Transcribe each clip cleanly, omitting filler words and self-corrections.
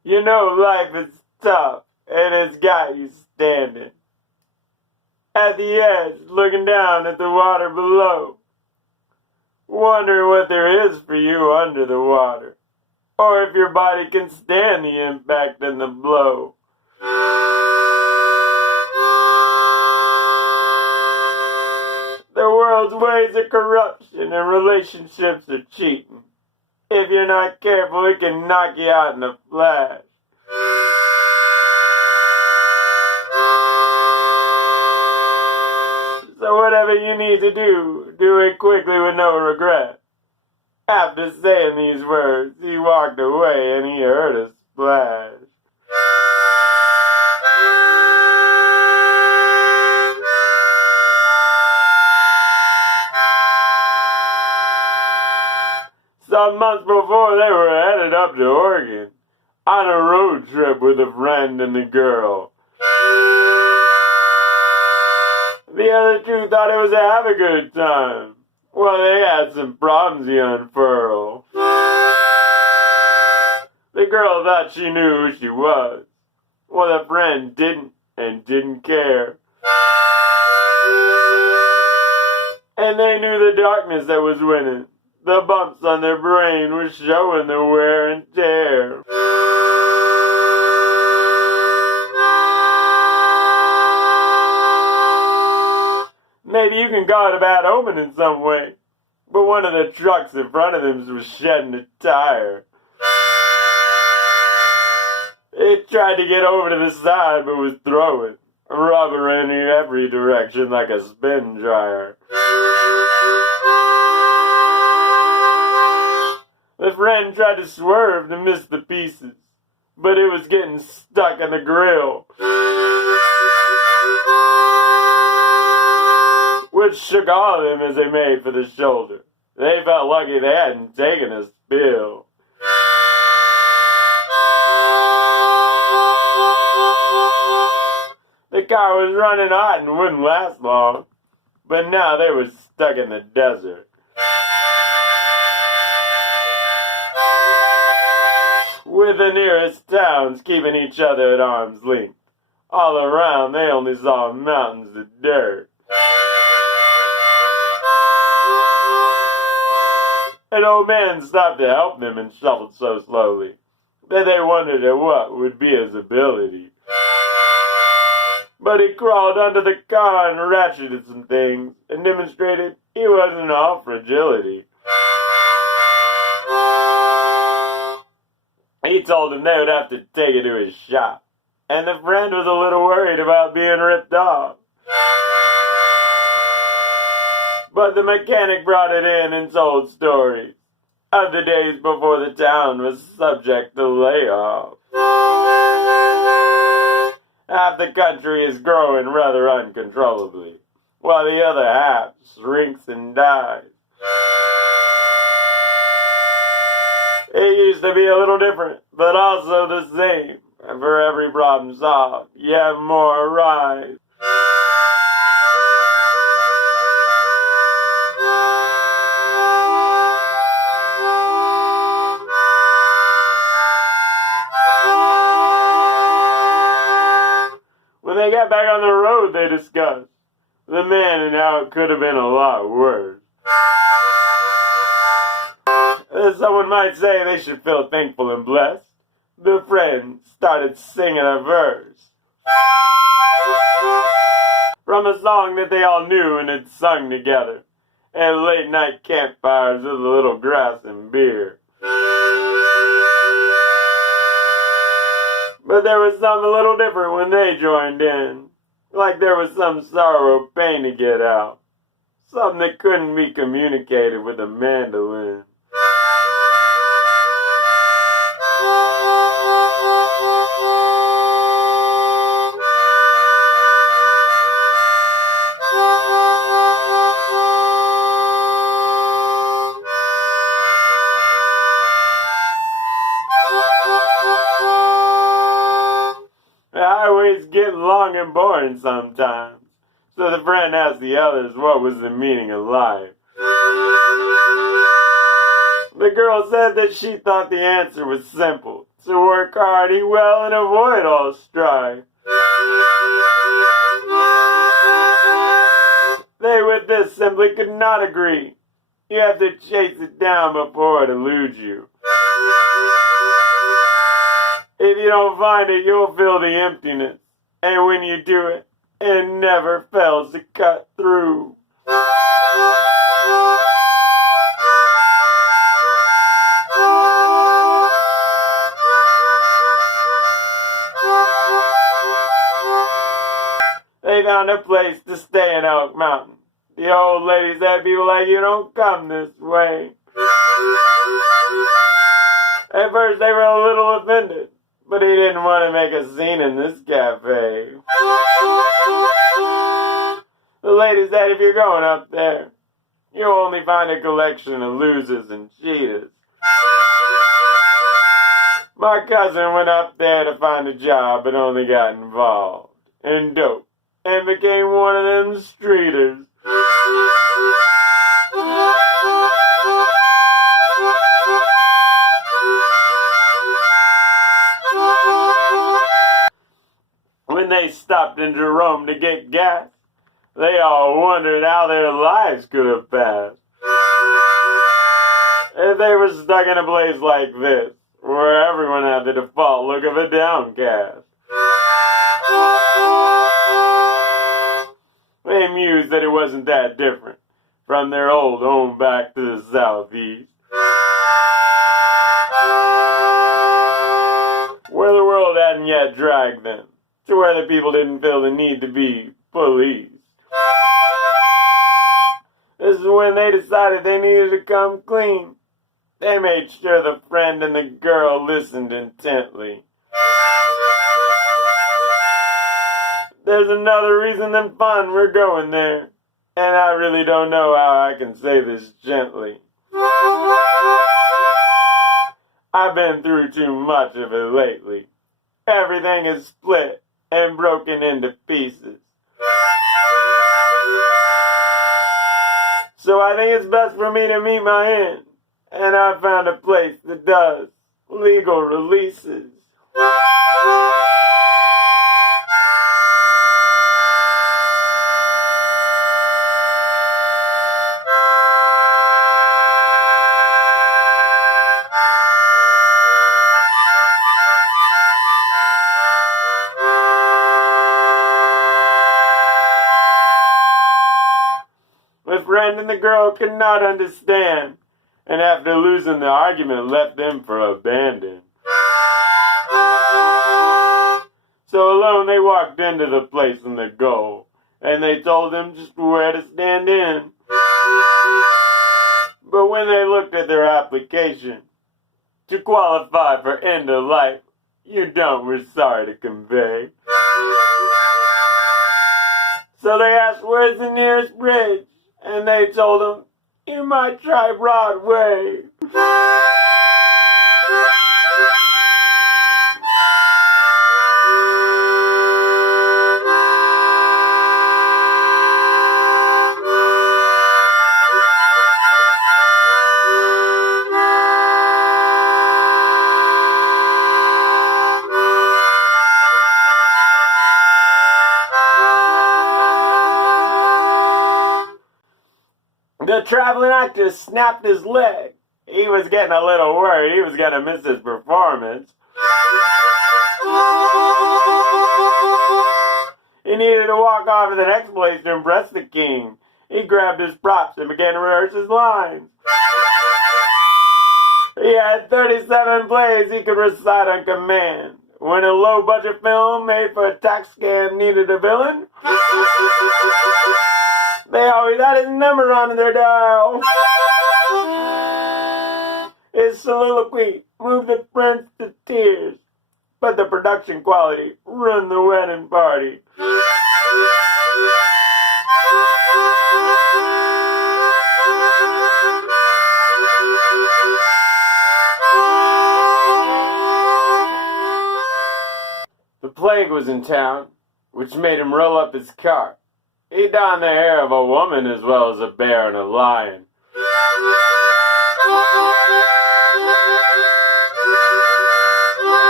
You know life is tough, and it's got you standing at the edge, looking down at the water below, wondering what there is for you under the water, or if your body can stand the impact and the blow. The world's ways are corruption and relationships are cheating. If you're not careful, it can knock you out in a flash. So whatever you need to do it quickly with no regret. After saying these words, he walked away and he heard a splash. Some months before, they were headed up to Oregon on a road trip with a friend and a girl. The other two thought it was to have a good time. Well, they had some problems to unfurl. The girl thought she knew who she was. Well, the friend didn't and didn't care. And they knew the darkness that was winning. The bumps on their brain were showing the wear and tear. Maybe you can call it a bad omen in some way, but one of the trucks in front of them was shedding a tire. It tried to get over to the side, but was throwing rubber in every direction like a spin dryer. The friend tried to swerve to miss the pieces, but it was getting stuck in the grill, which shook all of them as they made for the shoulder. They felt lucky they hadn't taken a spill. The car was running hot and wouldn't last long, but now they were stuck in the desert. With the nearest towns keeping each other at arm's length. All around they only saw mountains of dirt. An old man stopped to help them and shuffled so slowly that they wondered at what would be his ability. But he crawled under the car and ratcheted some things and demonstrated he wasn't all fragility. He told him they would have to take it to his shop, and the friend was a little worried about being ripped off. But the mechanic brought it in and told stories of the days before the town was subject to layoff. Half the country is growing rather uncontrollably, while the other half shrinks and dies. It used to be a little different, but also the same. And for every problem solved, you have more arise. When they got back on the road, they discussed the man and how it could have been a lot worse. Someone might say they should feel thankful and blessed. The friend started singing a verse from a song that they all knew and had sung together at late night campfires with a little grass and beer. But there was something a little different when they joined in, like there was some sorrow, pain to get out, something that couldn't be communicated with a mandolin. Get long and boring sometimes. So the friend asked the others what was the meaning of life. The girl said that she thought the answer was simple. So work hard, eat well, and avoid all strife. They with this simply could not agree. You have to chase it down before it eludes you. If you don't find it, you'll feel the emptiness. And when you do it, it never fails to cut through. They found a place to stay in Elk Mountain. The old lady said people like you don't come this way. At first they were a little offended, but he didn't want to make a scene in this cafe. The lady said if you're going up there, you'll only find a collection of losers and cheaters. My cousin went up there to find a job but only got involved in dope and became one of them streeters. When they stopped in Jerome to get gas, they all wondered how their lives could have passed. If they were stuck in a place like this, where everyone had the default look of a downcast. They mused that it wasn't that different from their old home back to the southeast, where the world hadn't yet dragged them to where the people didn't feel the need to be policed. This is when they decided they needed to come clean. They made sure the friend and the girl listened intently. There's another reason than fun we're going there, and I really don't know how I can say this gently. I've been through too much of it lately. Everything is split and broken into pieces. So I think it's best for me to meet my end, and I found a place that does legal releases. The friend and the girl could not understand, and after losing the argument left them for abandon. So alone they walked into the place and the goal, and they told them just where to stand in. But when they looked at their application, to qualify for end of life, you don't, we're sorry to convey. So they asked where's the nearest bridge, and they told them, you might try Broadway. The traveling actor snapped his leg. He was getting a little worried he was going to miss his performance. He needed to walk off to the next place to impress the king. He grabbed his props and began to rehearse his lines. He had 37 plays he could recite on command. When a low-budget film made for a tax scam needed a villain, they always had his number on their dial. His soliloquy moved the prince to tears, but the production quality ruined the wedding party. The plague was in town, which made him roll up his cart. He donned the hair of a woman as well as a bear and a lion.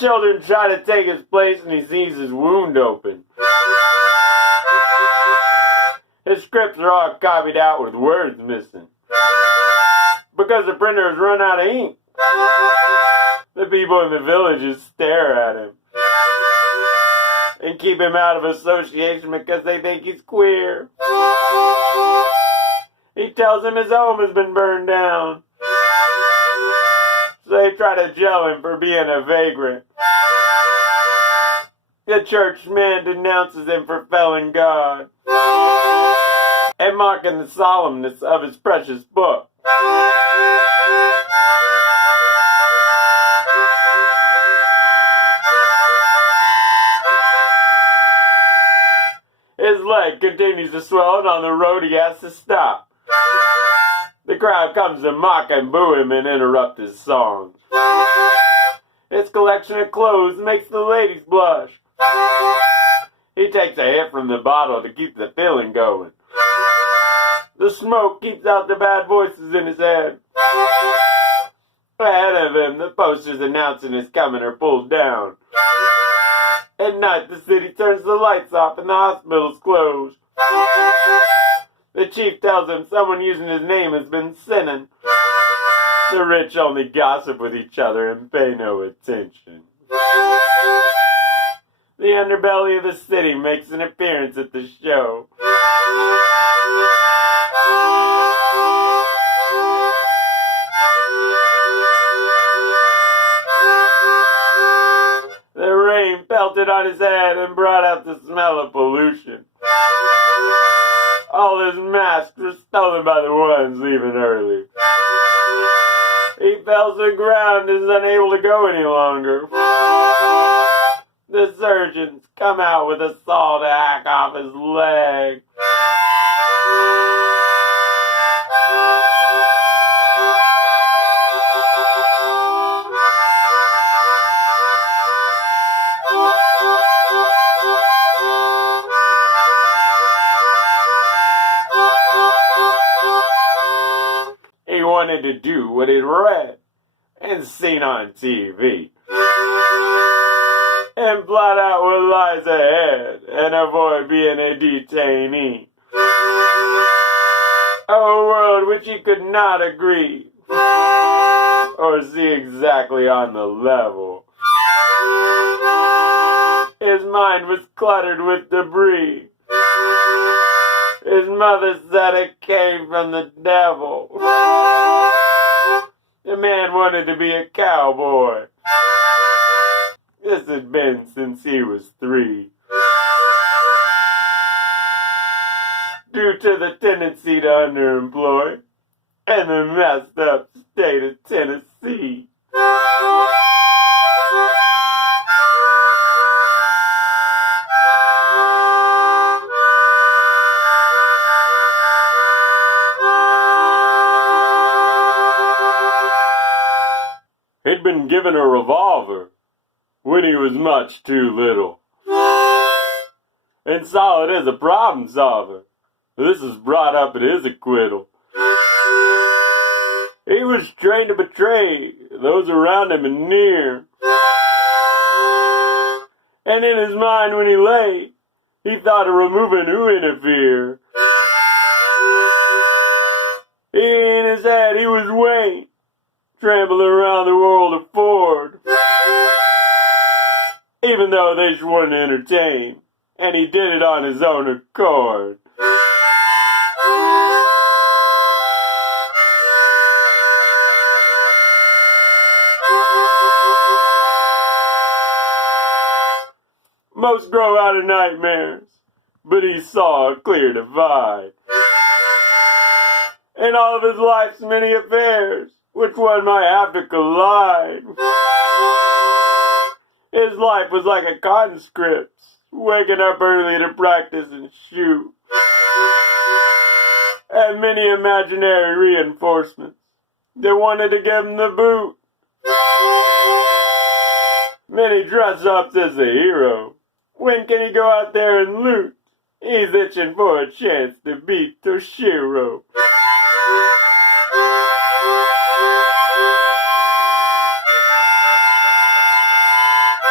children try to take his place and he sees his wound open. His scripts are all copied out with words missing. Because the printer has run out of ink. The people in the villages stare at him. And keep him out of association because they think he's queer. He tells them his home has been burned down. So they try to jail him for being a vagrant. The churchman denounces him for felling God and mocking the solemnness of his precious book. His leg continues to swell, and on the road he has to stop. The crowd comes to mock and boo him and interrupt his songs. His collection of clothes makes the ladies blush. He takes a hit from the bottle to keep the feeling going. The smoke keeps out the bad voices in his head. Ahead of him, the posters announcing his coming are pulled down. At night, the city turns the lights off and the hospital's closed. The chief tells him someone using his name has been sinning. The rich only gossip with each other and pay no attention. The underbelly of the city makes an appearance at the show. The rain pelted on his head and brought out the smell of pollution. All his masks were stolen by the ones leaving early. He fell to the ground and is unable to go any longer. The surgeons come out with a saw to hack off his leg. He wanted to do what he'd read and seen on TV. And blot out what lies ahead and avoid being a detainee. A world which he could not agree or see exactly on the level. His mind was cluttered with debris. His mother said it came from the devil. The man wanted to be a cowboy. This had been since he was 3. Due to the tendency to underemploy and the messed up state of Tennessee. He'd been given a revolver when he was much too little. And solid as a problem solver. This is brought up in his acquittal. He was trained to betray those around him and near. And in his mind when he lay, he thought of removing who interfere. In his head he was Wayne, trampling around the world of Ford. Even though they just wanted to entertain, and he did it on his own accord. Most grow out of nightmares, but he saw a clear divide. In all of his life's many affairs, which one might have to collide. His life was like a conscript, waking up early to practice and shoot. And many imaginary reinforcements that wanted to give him the boot. Many dress-ups as a hero. When can he go out there and loot? He's itching for a chance to beat Toshiro.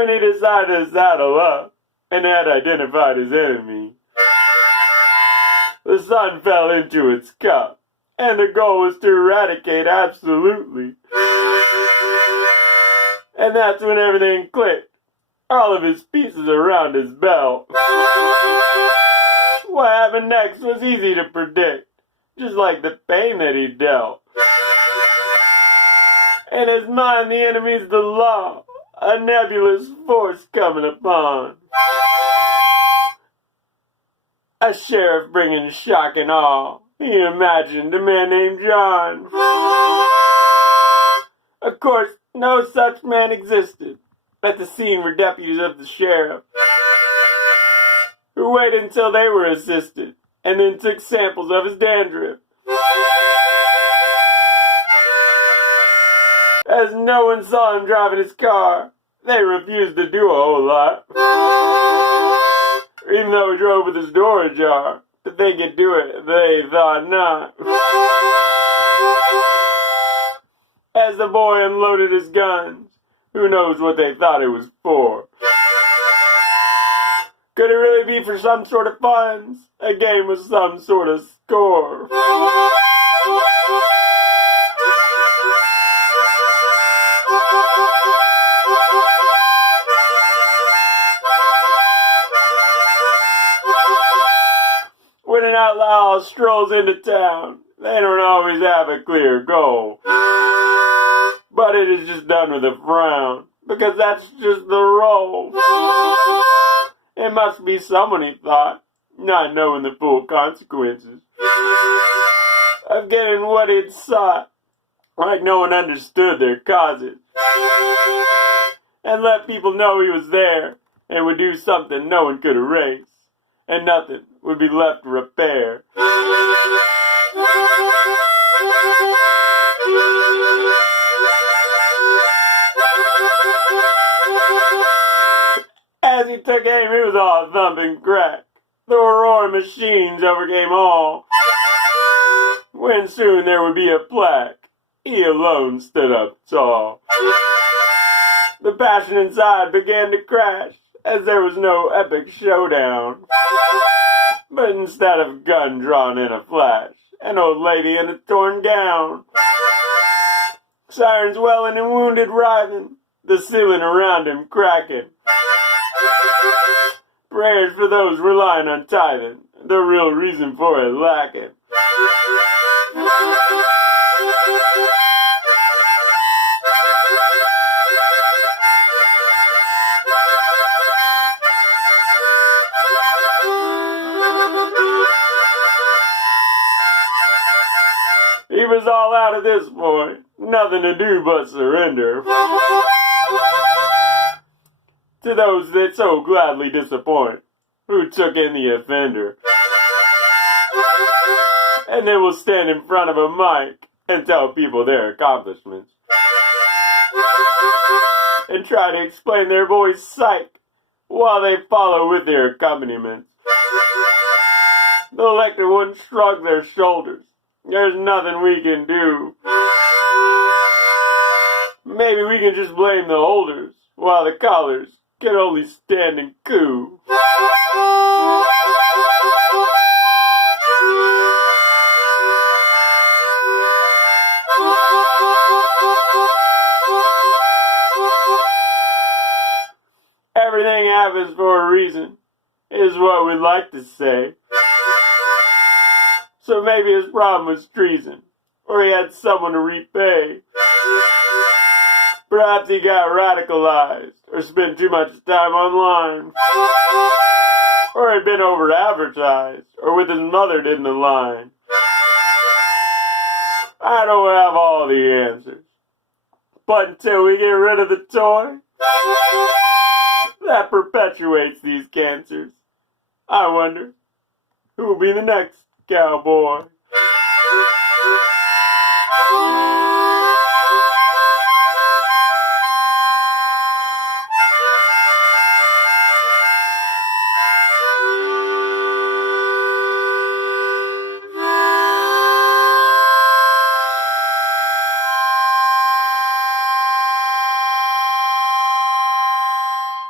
When he decided to saddle up and had identified his enemy, the sun fell into its cup, and the goal was to eradicate absolutely. And that's when everything clicked. All of his pieces around his belt. What happened next was easy to predict, just like the pain that he dealt. In his mind, the enemy's the law, a nebulous force coming upon. A sheriff bringing shock and awe. He imagined a man named John. Of course, no such man existed. At the scene were deputies of the sheriff, who waited until they were assisted, and then took samples of his dandruff. As no one saw him driving his car, they refused to do a whole lot. Even though he drove with his door ajar, if they could do it, they thought not. As the boy unloaded his guns, who knows what they thought it was for? Could it really be for some sort of funds? A game with some sort of score. When an outlaw strolls into town, they don't always have a clear goal. But it is just done with a frown, because that's just the role. It must be someone, he thought, not knowing the full consequences of getting what he'd sought, like no one understood their causes, and let people know he was there and would do something no one could erase, and nothing would be left to repair. As he took aim, it was all thumping crack. The roaring machines overcame all. When soon there would be a plaque, he alone stood up tall. The passion inside began to crash, as there was no epic showdown. But instead of gun drawn in a flash, an old lady in a torn gown. Sirens welling and wounded writhing, the ceiling around him cracking. Prayers for those relying on tithing, the real reason for it lacking. He was all out at this point, nothing to do but surrender. To those that so gladly disappoint, who took in the offender. And they will stand in front of a mic and tell people their accomplishments. And try to explain their boy's psych while they follow with their accompaniments. The elected ones shrug their shoulders. There's nothing we can do. Maybe we can just blame the holders while the callers can only stand and coo. Everything happens for a reason, is what we'd like to say. So maybe his problem was treason, or he had someone to repay. Perhaps he got radicalized, or spent too much time online, or had been over-advertised, or with his mother in the line. I don't have all the answers, but until we get rid of the toy that perpetuates these cancers, I wonder who will be the next cowboy.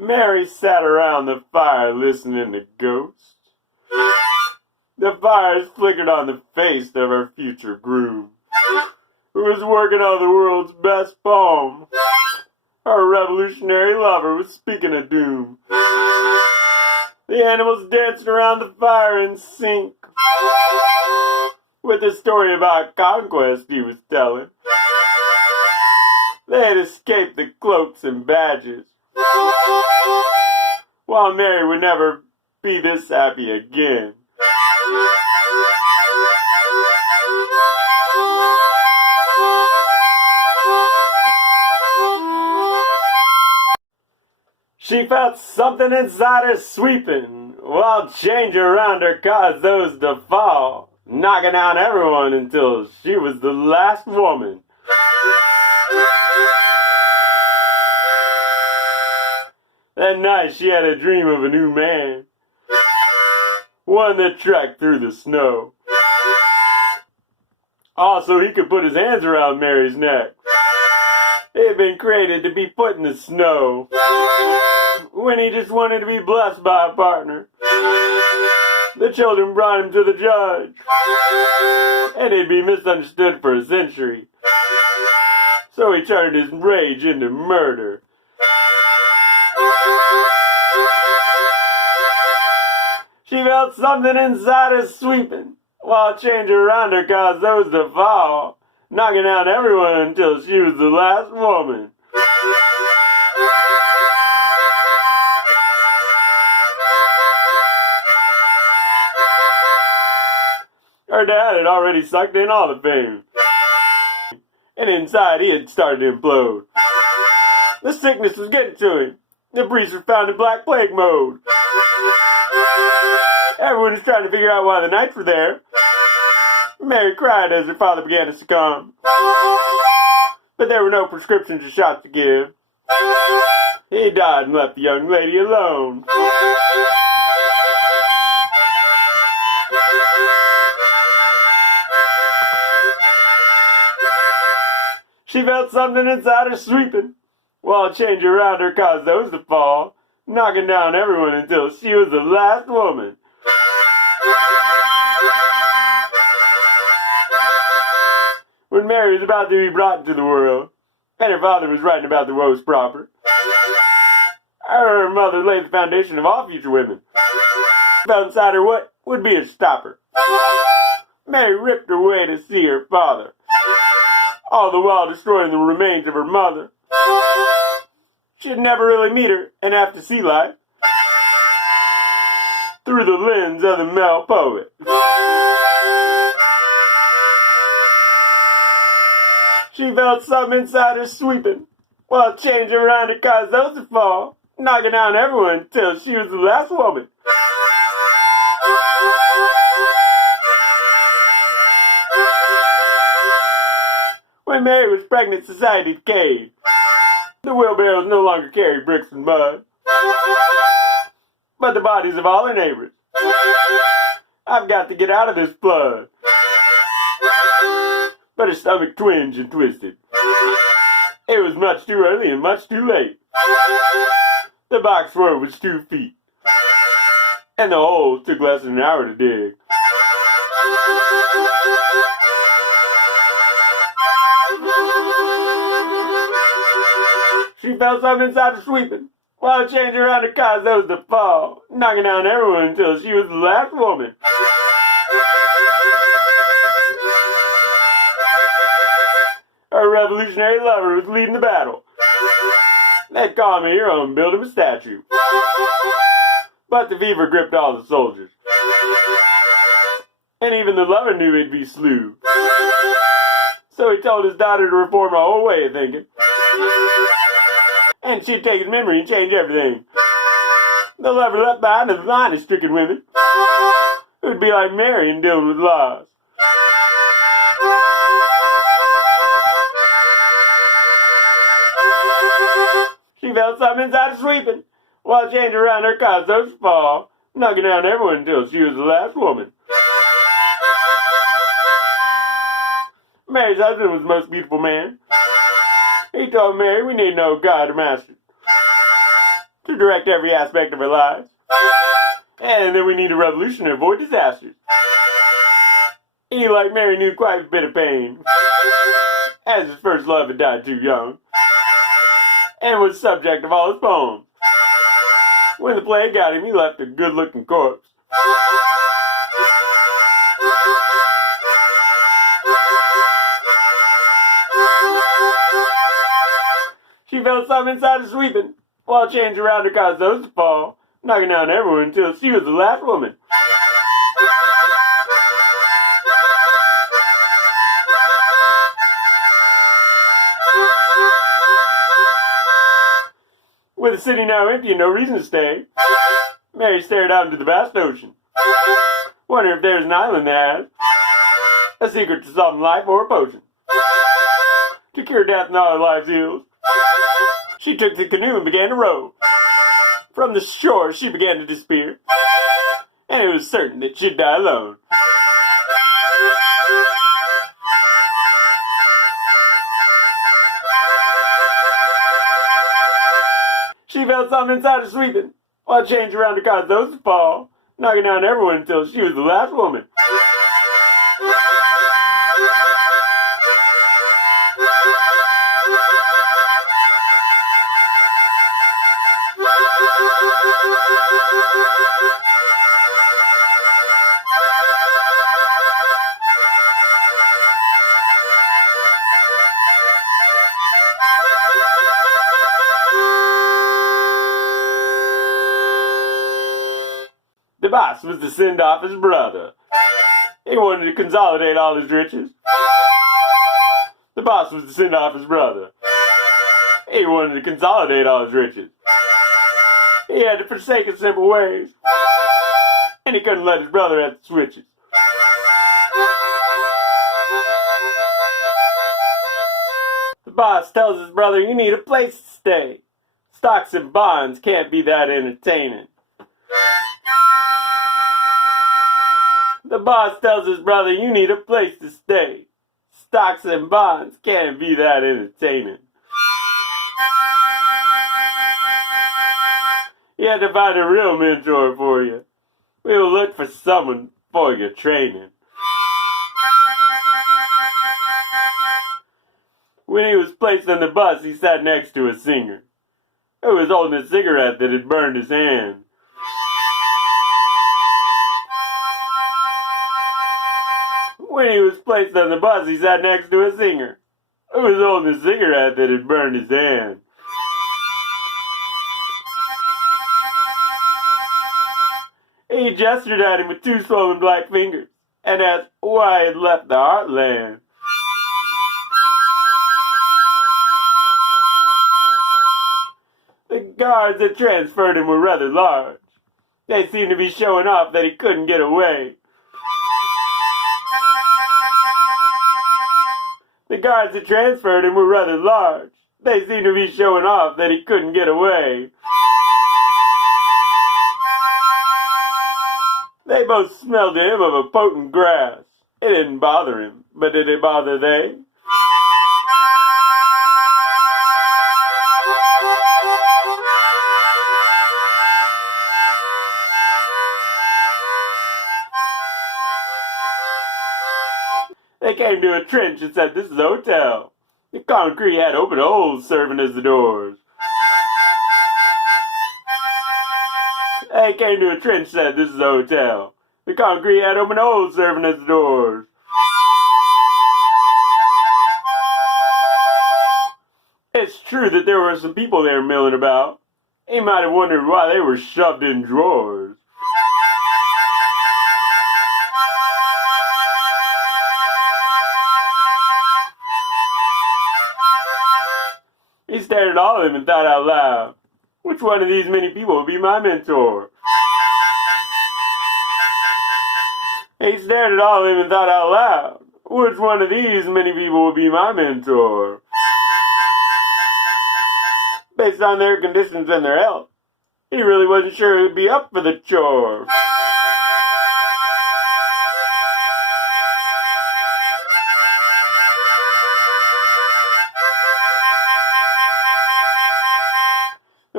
Mary sat around the fire listening to ghosts. The fires flickered on the face of her future groom, who was working on the world's best poem. Her revolutionary lover was speaking of doom. The animals danced around the fire in sync with the story about conquest he was telling. They had escaped the cloaks and badges, while Mary would never be this happy again. She felt something inside her sweeping, while change around her caused those to fall, knocking out everyone until she was the last woman. That night she had a dream of a new man, one that trekked through the snow. Also, he could put his hands around Mary's neck. He had been created to be put in the snow when he just wanted to be blessed by a partner. The children brought him to the judge, and he'd be misunderstood for a century. So he turned his rage into murder. She felt something inside her sweeping, while change around her caused those to fall, knocking out everyone until she was the last woman. Her dad had already sucked in all the fame, and inside he had started to implode. The sickness was getting to him. The priest was found in Black Plague mode. Everyone was trying to figure out why the knights were there. Mary cried as her father began to succumb. But there were no prescriptions or shots to give. He died and left the young lady alone. She felt something inside her sweeping, while change around her caused those to fall, knocking down everyone until she was the last woman. When Mary was about to be brought into the world, and her father was writing about the woes proper, her mother laid the foundation of all future women. Felt inside her what would be a stopper. Mary ripped her way to see her father, all the while destroying the remains of her mother. She'd never really meet her and have to see life through the lens of the male poet. She felt something inside her sweeping, while change around her caused those to fall, knocking down everyone until she was the last woman. When Mary was pregnant, society decayed. The wheelbarrows no longer carried bricks and mud, but the bodies of all her neighbors. I've got to get out of this flood. But her stomach twinged and twisted. It was much too early and much too late. The box floor was 2 feet, and the holes took less than an hour to dig. She felt something inside her sweeping, while change around her caused those to fall, knocking down everyone until she was the last woman. Her revolutionary lover was leading the battle. They'd call him a hero and build him a statue. But the fever gripped all the soldiers, and even the lover knew he'd be slew. So he told his daughter to reform her whole way of thinking, and she'd take his memory and change everything. The lover left behind a line of stricken women who'd be like Mary in dealing with loss. She felt something inside her sweeping, while change around her caused those to fall, knocking down everyone until she was the last woman. Mary's husband was the most beautiful man. He told Mary we need no god or master. to direct every aspect of our lives. And then we need a revolution to avoid disasters. He, like Mary, knew quite a bit of pain, as his first love had died too young, and was subject of all his poems. When the plague got him, he left a good-looking corpse. She felt something inside her sweeping, while change around her caused those to fall, knocking down everyone until she was the last woman. With the city now empty and no reason to stay, Mary stared out into the vast ocean, wondering if there's an island that has a secret to solving life or a potion to cure death and all her life's ills. She took the canoe and began to row. From the shore she began to despair, and it was certain that she'd die alone. She felt something inside her sweeping, while change around her caused those to fall, knocking down everyone until she was the last woman. The boss was to send off his brother. He wanted to consolidate all his riches. The boss was to send off his brother. He wanted to consolidate all his riches. He had to forsake his simple ways, and he couldn't let his brother have the switches. The boss tells his brother, you need a place to stay. Stocks and bonds can't be that entertaining. The boss tells his brother, you need a place to stay. Stocks and bonds can't be that entertaining. He had to find a real mentor for you. We will look for someone for your training. When he was placed on the bus, he sat next to a singer who was holding a cigarette that had burned his hand. When he was placed on the bus, he sat next to a singer who was holding a cigarette that had burned his hand. He gestured at him with two swollen black fingers and asked why he had left the heartland. The guards that transferred him were rather large. They seemed to be showing off that he couldn't get away. The guards that transferred him were rather large. They seemed to be showing off that he couldn't get away. They both smelled to him of a potent grass. It didn't bother him, but did it bother they? They came to a trench and said, this is a hotel. The concrete had open holes serving as the doors. They came to a trench and said, this is a hotel. The concrete had open holes serving as the doors. It's true that there were some people there milling about. He might have wondered why they were shoved in drawers. He stared at all of them and thought out loud, which one of these many people will be my mentor? He stared at all of them and thought out loud, which one of these many people will be my mentor? Based on their conditions and their health, he really wasn't sure who'd be up for the chore.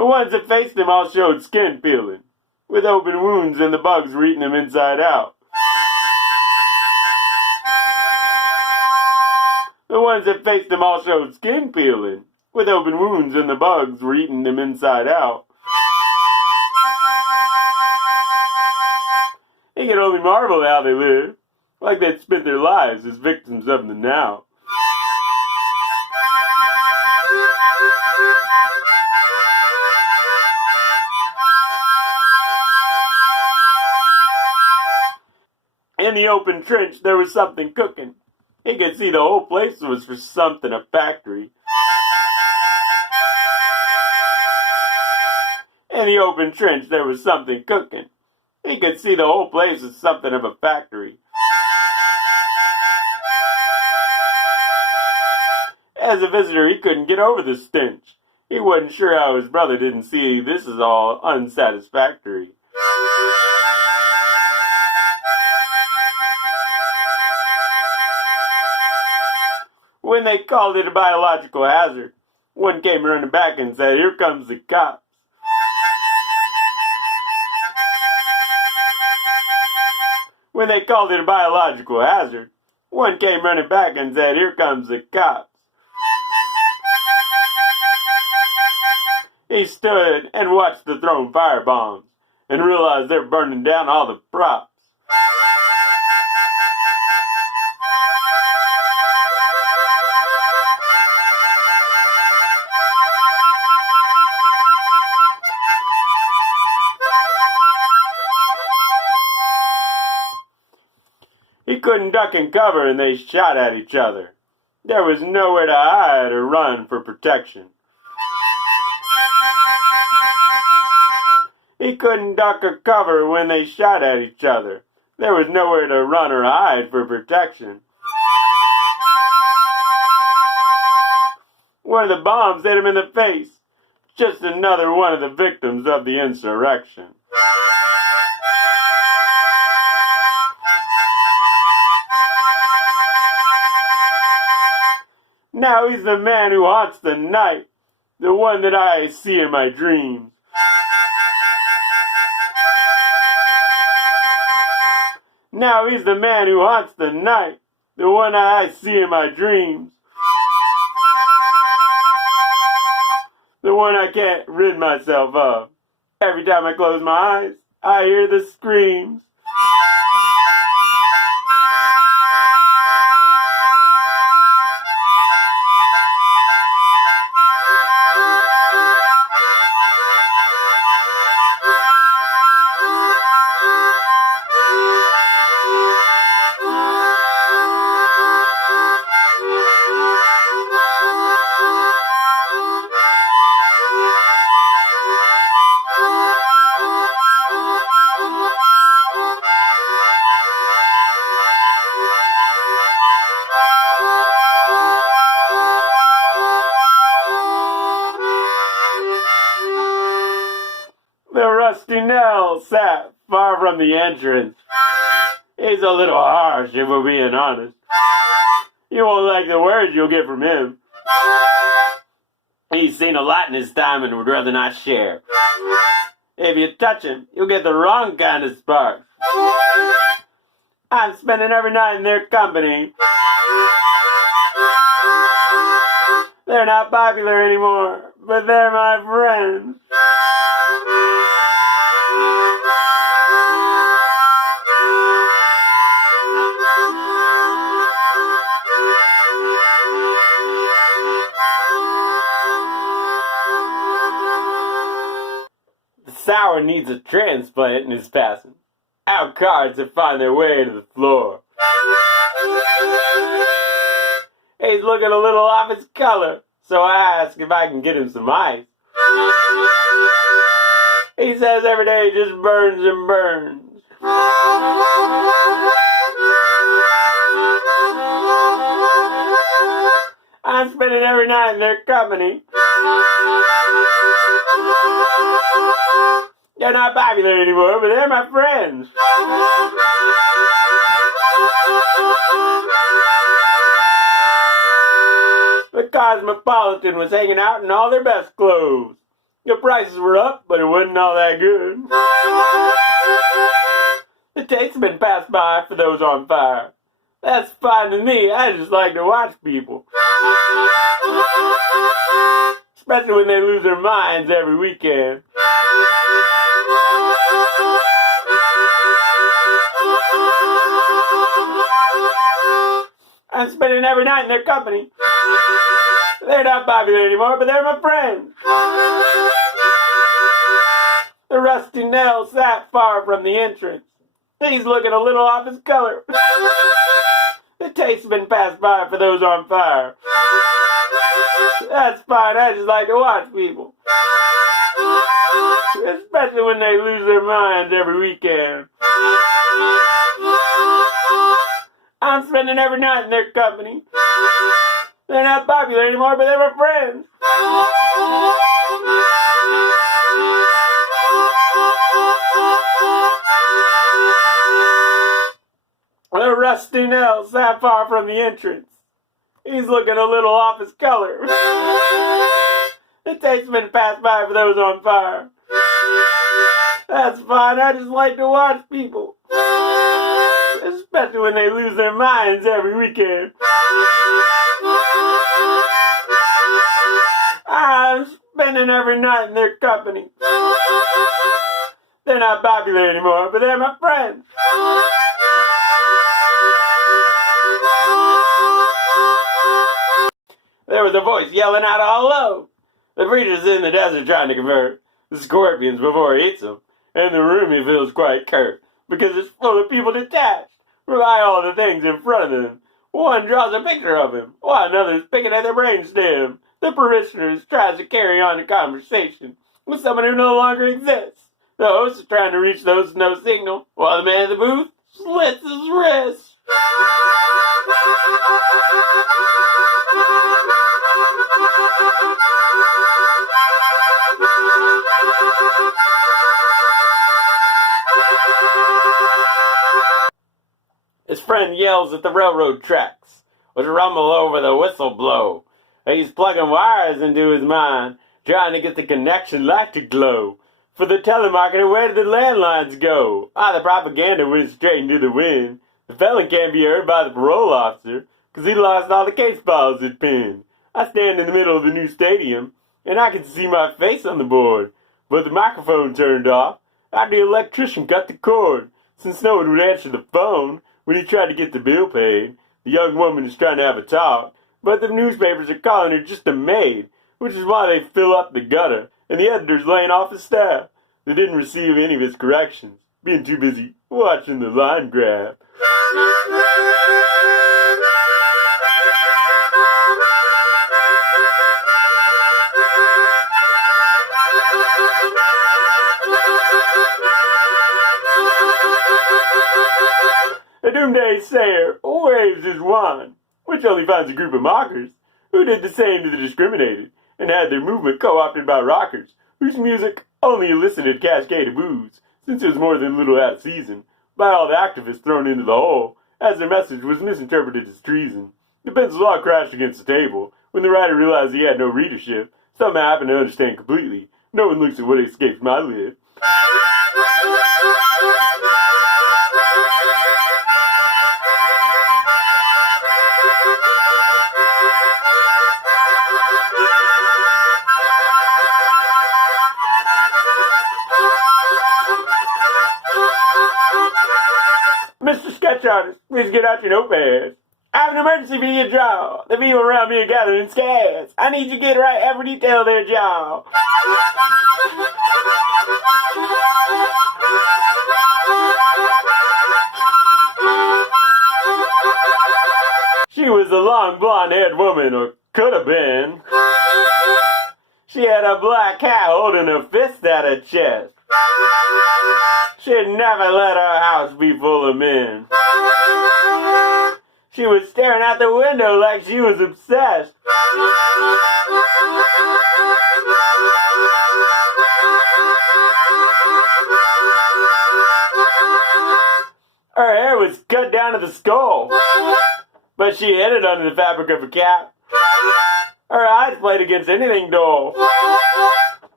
The ones that faced him all showed skin peeling, with open wounds and the bugs were eating them inside out. The ones that faced him all showed skin peeling, with open wounds and the bugs were eating them inside out. He could only marvel how they lived, like they'd spent their lives as victims of the now. In the open trench, there was something cooking. He could see the whole place was for something a factory. In the open trench, there was something cooking. He could see the whole place was something of a factory. As a visitor, he couldn't get over the stench. He wasn't sure how his brother didn't see this is all unsatisfactory. When they called it a biological hazard, one came running back and said, "Here comes the cops." When they called it a biological hazard, one came running back and said, "Here comes the cops." He stood and watched the thrown firebombs and realized they're burning down all the props. He couldn't duck and cover and they shot at each other. There was nowhere to hide or run for protection. He couldn't duck or cover when they shot at each other. There was nowhere to run or hide for protection. One of the bombs hit him in the face. Just another one of the victims of the insurrection. Now he's the man who haunts the night, the one that I see in my dreams. Now he's the man who haunts the night, the one I see in my dreams. The one I can't rid myself of. Every time I close my eyes, I hear the screams. The rusty nail sat far from the entrance. He's a little harsh if we're being honest. You won't like the words you'll get from him. He's seen a lot in his time and would rather not share. If you touch him, you'll get the wrong kind of spark. I'm spending every night in their company. They're not popular anymore, but they're my friends. The sour needs a transplant in his passing. Out cards that find their way to the floor. He's looking a little off his color, so I ask if I can get him some ice. He says every day just burns and burns. I'm spending every night in their company. They're not popular anymore, but they're my friends. The Cosmopolitan was hanging out in all their best clothes. The prices were up, but it wasn't all that good. The taste's been passed by for those on fire. That's fine to me. I just like to watch people. Especially when they lose their minds every weekend. I'm spending every night in their company. They're not popular anymore, but they're my friends. The rusty nail sat far from the entrance. He's looking a little off his color. The taste's been passed by for those on fire. That's fine, I just like to watch people. Especially when they lose their minds every weekend. I'm spending every night in their company. They're not popular anymore, but they're my friends. The rusty nail sat far from the entrance. He's looking a little off his color. The taste's been passed by for those on fire. That's fine, I just like to watch people. Especially when they lose their minds every weekend. I'm spending every night in their company. They're not popular anymore, but they're my friends. There was a voice yelling out all low. The preacher's in the desert trying to convert the scorpions before he eats them, and the room he feels quite curt, because it's full of people detached by all the things in front of them. One draws a picture of him, while another's picking at their brainstem. The parishioners tries to carry on a conversation with someone who no longer exists. The host is trying to reach those with no signal, while the man in the booth slits his wrist. His friend yells at the railroad tracks, which rumble over the whistle blow. He's plugging wires into his mind, trying to get the connection light to glow. For the telemarketer, where did the landlines go? The propaganda went straight into the wind. The felon can't be heard by the parole officer, 'cause he lost all the case files he'd pinned. I stand in the middle of the new stadium, and I can see my face on the board. But the microphone turned off. The electrician cut the cord, since no one would answer the phone when he tried to get the bill paid. The young woman is trying to have a talk, but the newspapers are calling her just a maid, which is why they fill up the gutter, and the editor's laying off his staff. They didn't receive any of his corrections, being too busy watching the line graph. The doomsday sayer waves his wand, which only finds a group of mockers who did the same to the discriminated and had their movement co-opted by rockers whose music only elicited a cascade of boos, since it was more than a little out of season, by all the activists thrown into the hole, as their message was misinterpreted as treason. The pencil log crashed against the table when the writer realized he had no readership. Something I happen to understand completely. No one looks at what escapes my lip. Mr. Sketch Artist, please get out your notepads. I have an emergency for you to draw. The people around me are gathering scads. I need you to get right every detail of their jaw. She was a long blonde-haired woman, or could have been. She had a black cat holding a fist at her chest. She'd never let her house be full of men. She was staring out the window like she was obsessed. Her hair was cut down to the skull, but she hid it under the fabric of her cap. Her eyes played against anything dull,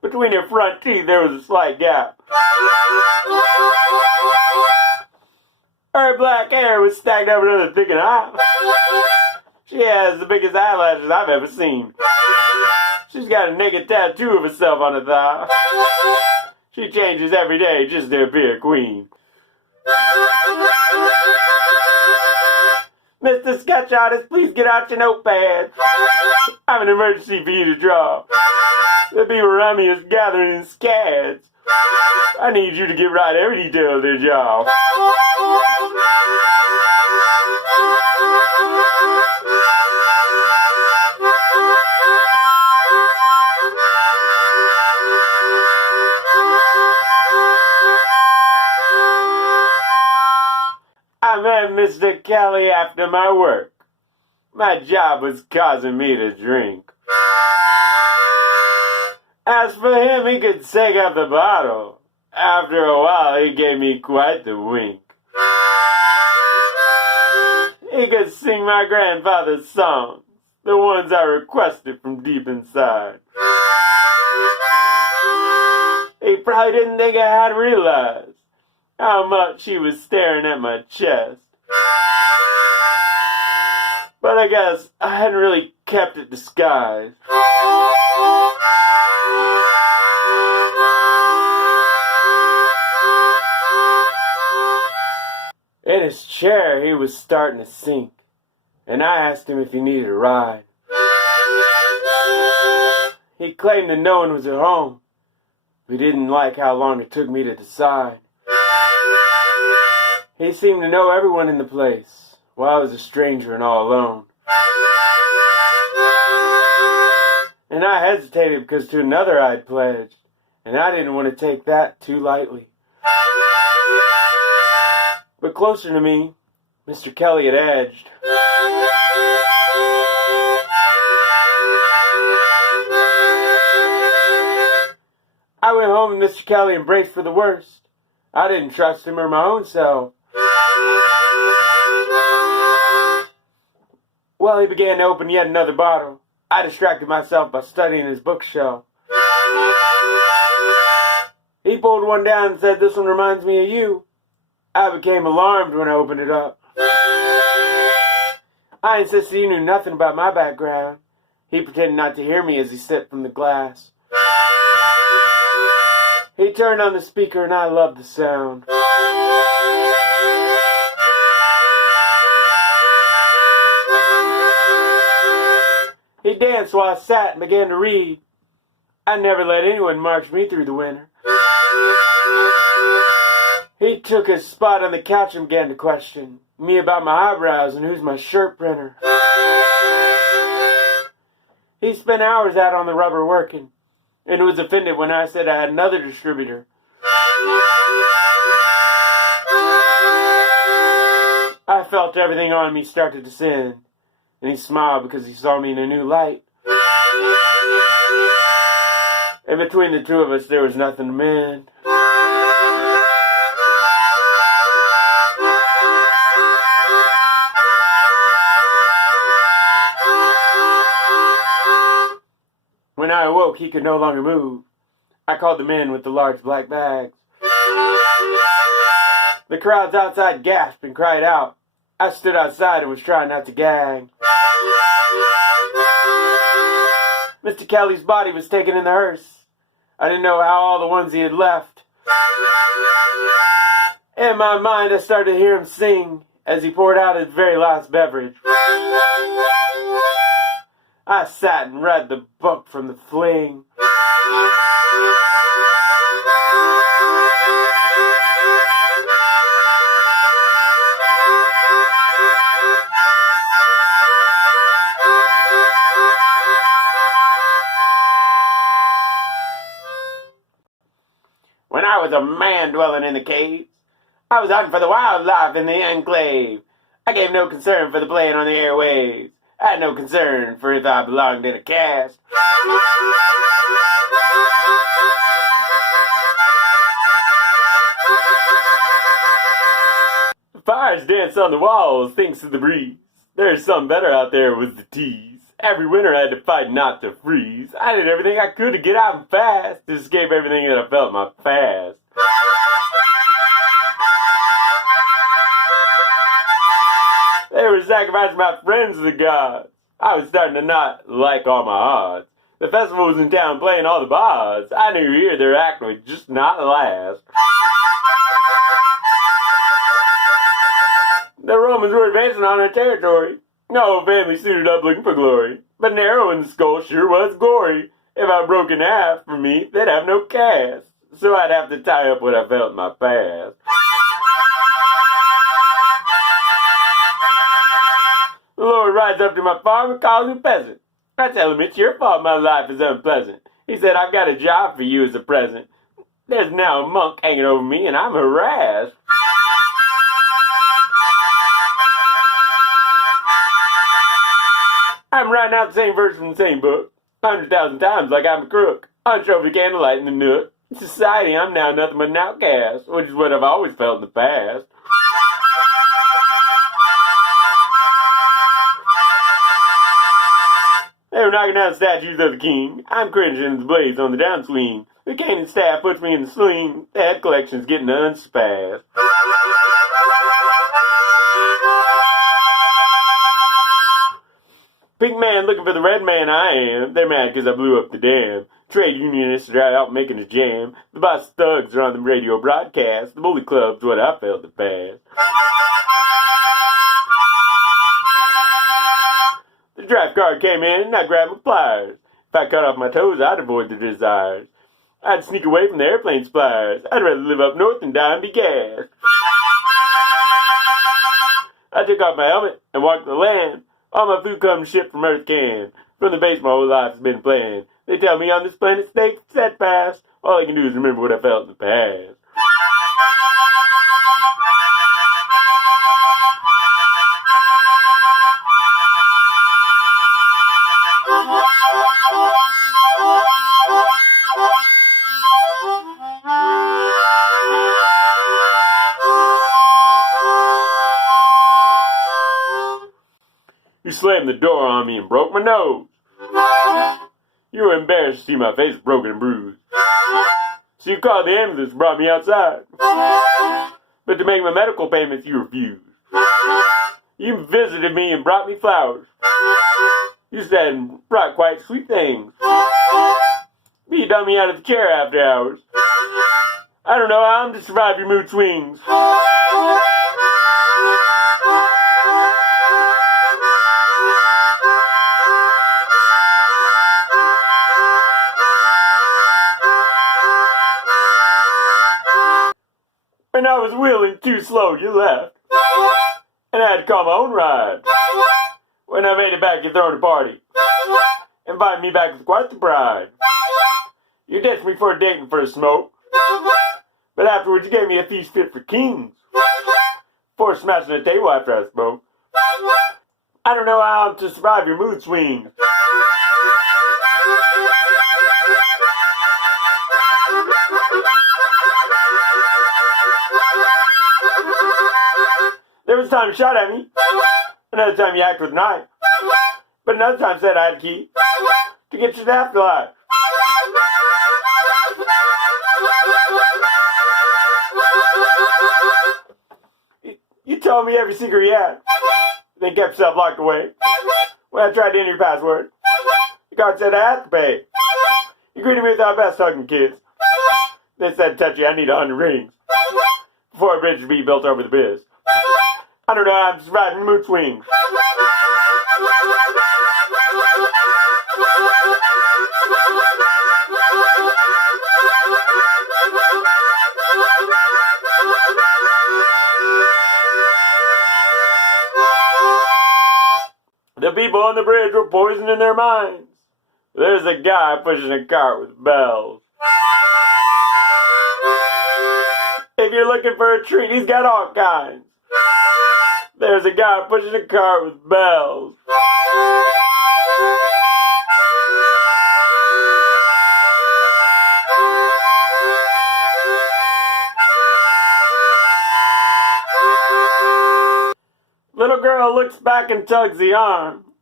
Between her front teeth there was a slight gap. Her black hair was stacked over another thickened eye. She has the biggest eyelashes I've ever seen. She's got a naked tattoo of herself on her thigh. She changes every day just to appear queen. Mr. Sketch Artist, please get out your notepad. I have an emergency for you to draw. The people around me is gathering in scads. I need you to get right every detail of their job. I met Mr. Kelly after my work. My job was causing me to drink. As for him, he could take up the bottle. After a while, he gave me quite the wink. He could sing my grandfather's songs, the ones I requested from deep inside. He probably didn't think I had realized how much he was staring at my chest. But I guess I hadn't really kept it disguised. In his chair, he was starting to sink, and I asked him if he needed a ride. He claimed that no one was at home, but he didn't like how long it took me to decide. He seemed to know everyone in the place, while I was a stranger and all alone. And I hesitated because to another I'd pledged, and I didn't want to take that too lightly. But closer to me, Mr. Kelly had edged. I went home and Mr. Kelly embraced for the worst. I didn't trust him or my own self. Well, he began to open yet another bottle. I distracted myself by studying his bookshelf. He pulled one down and said, "This one reminds me of you." I became alarmed when I opened it up. I insisted he knew nothing about my background. He pretended not to hear me as he sipped from the glass. He turned on the speaker and I loved the sound. He danced while I sat and began to read. I never let anyone march me through the winter. He took his spot on the couch and began to question me about my eyebrows and who's my shirt printer. He spent hours out on the rubber working, and was offended when I said I had another distributor. I felt everything on me start to descend, and he smiled because he saw me in a new light. And between the two of us, there was nothing to mend. When I awoke, he could no longer move. I called the men with the large black bags. The crowds outside gasped and cried out. I stood outside and was trying not to gag. Mr. Kelly's body was taken in the hearse. I didn't know how all the ones he had left. In my mind, I started to hear him sing as he poured out his very last beverage. I sat and read the book from the fling. When I was a man dwelling in the caves, I was hunting for the wildlife in the enclave. I gave no concern for the playing on the airwaves. I had no concern for if I belonged in a cast. The fires dance on the walls thanks to the breeze. There's something better out there with the tease. Every winter I had to fight not to freeze. I did everything I could to get out and fast, to escape everything that I felt in my past. They were sacrificing my friends to the gods. I was starting to not like all my odds. The festival was in town playing all the bars. I knew here their act would just not last. The Romans were advancing on our territory. No family suited up looking for glory. But an arrow in the skull sure was gory. If I broke in half for me, they'd have no cast. So I'd have to tie up what I felt in my past. The Lord rides up to my farm and calls me peasant. I tell him it's your fault my life is unpleasant. He said, I've got a job for you as a present. There's now a monk hanging over me and I'm harassed. I'm writing out the same verse from the same book 100,000 times like I'm a crook. On trophy candlelight in the nook. In society, I'm now nothing but an outcast, which is what I've always felt in the past. They were knocking down statues of the king. I'm cringing in the blaze on the downswing. The cane and staff puts me in the sling. The head collection's getting unspassed. Pink man looking for the red man I am. They're mad because I blew up the dam. Trade unionists are out making a jam. The boss thugs are on the radio broadcast. The bully club's what I felt the past. The draft card came in and I grabbed my pliers. If I cut off my toes, I'd avoid their desires. I'd sneak away from the airplane suppliers. I'd rather live up north than die and be gassed. I took off my helmet and walked the land. All my food comes shipped from Earth can. From the base my whole life has been playing. They tell me on this planet stay steadfast. All I can do is remember what I felt in the past. You slammed the door on me and broke my nose. You were embarrassed to see my face broken and bruised. So you called the ambulance and brought me outside. But to make my medical payments, you refused. You visited me and brought me flowers. You said and brought quite sweet things. But you dumped me out of the chair after hours. I don't know how I'm to survive your mood swings. When I was wheeling too slow, you left. And I had to call my own ride. When I made it back, you thrown a party. Invited me back with quite the pride. You ditched me for a date and for a smoke. But afterwards, you gave me a feast fit for kings. For smashing a table after I spoke. I don't know how I'm to survive your mood swings. There was a time you shot at me. Another time you acted with a knife. But another time said I had a key to get you to the afterlife. You told me every secret you had. Then kept yourself locked away. When I tried to enter your password, the guard said I had to pay. You greeted me with our best hugging kiss. Then said, touch you, I need 100 rings. Before a bridge to be built over the biz. I don't know how I'm surviving mood swings. The people on the bridge were poisoning their minds. There's a guy pushing a cart with bells. If you're looking for a treat, he's got all kinds. There's a guy pushing a cart with bells. Little girl looks back and tugs the arm.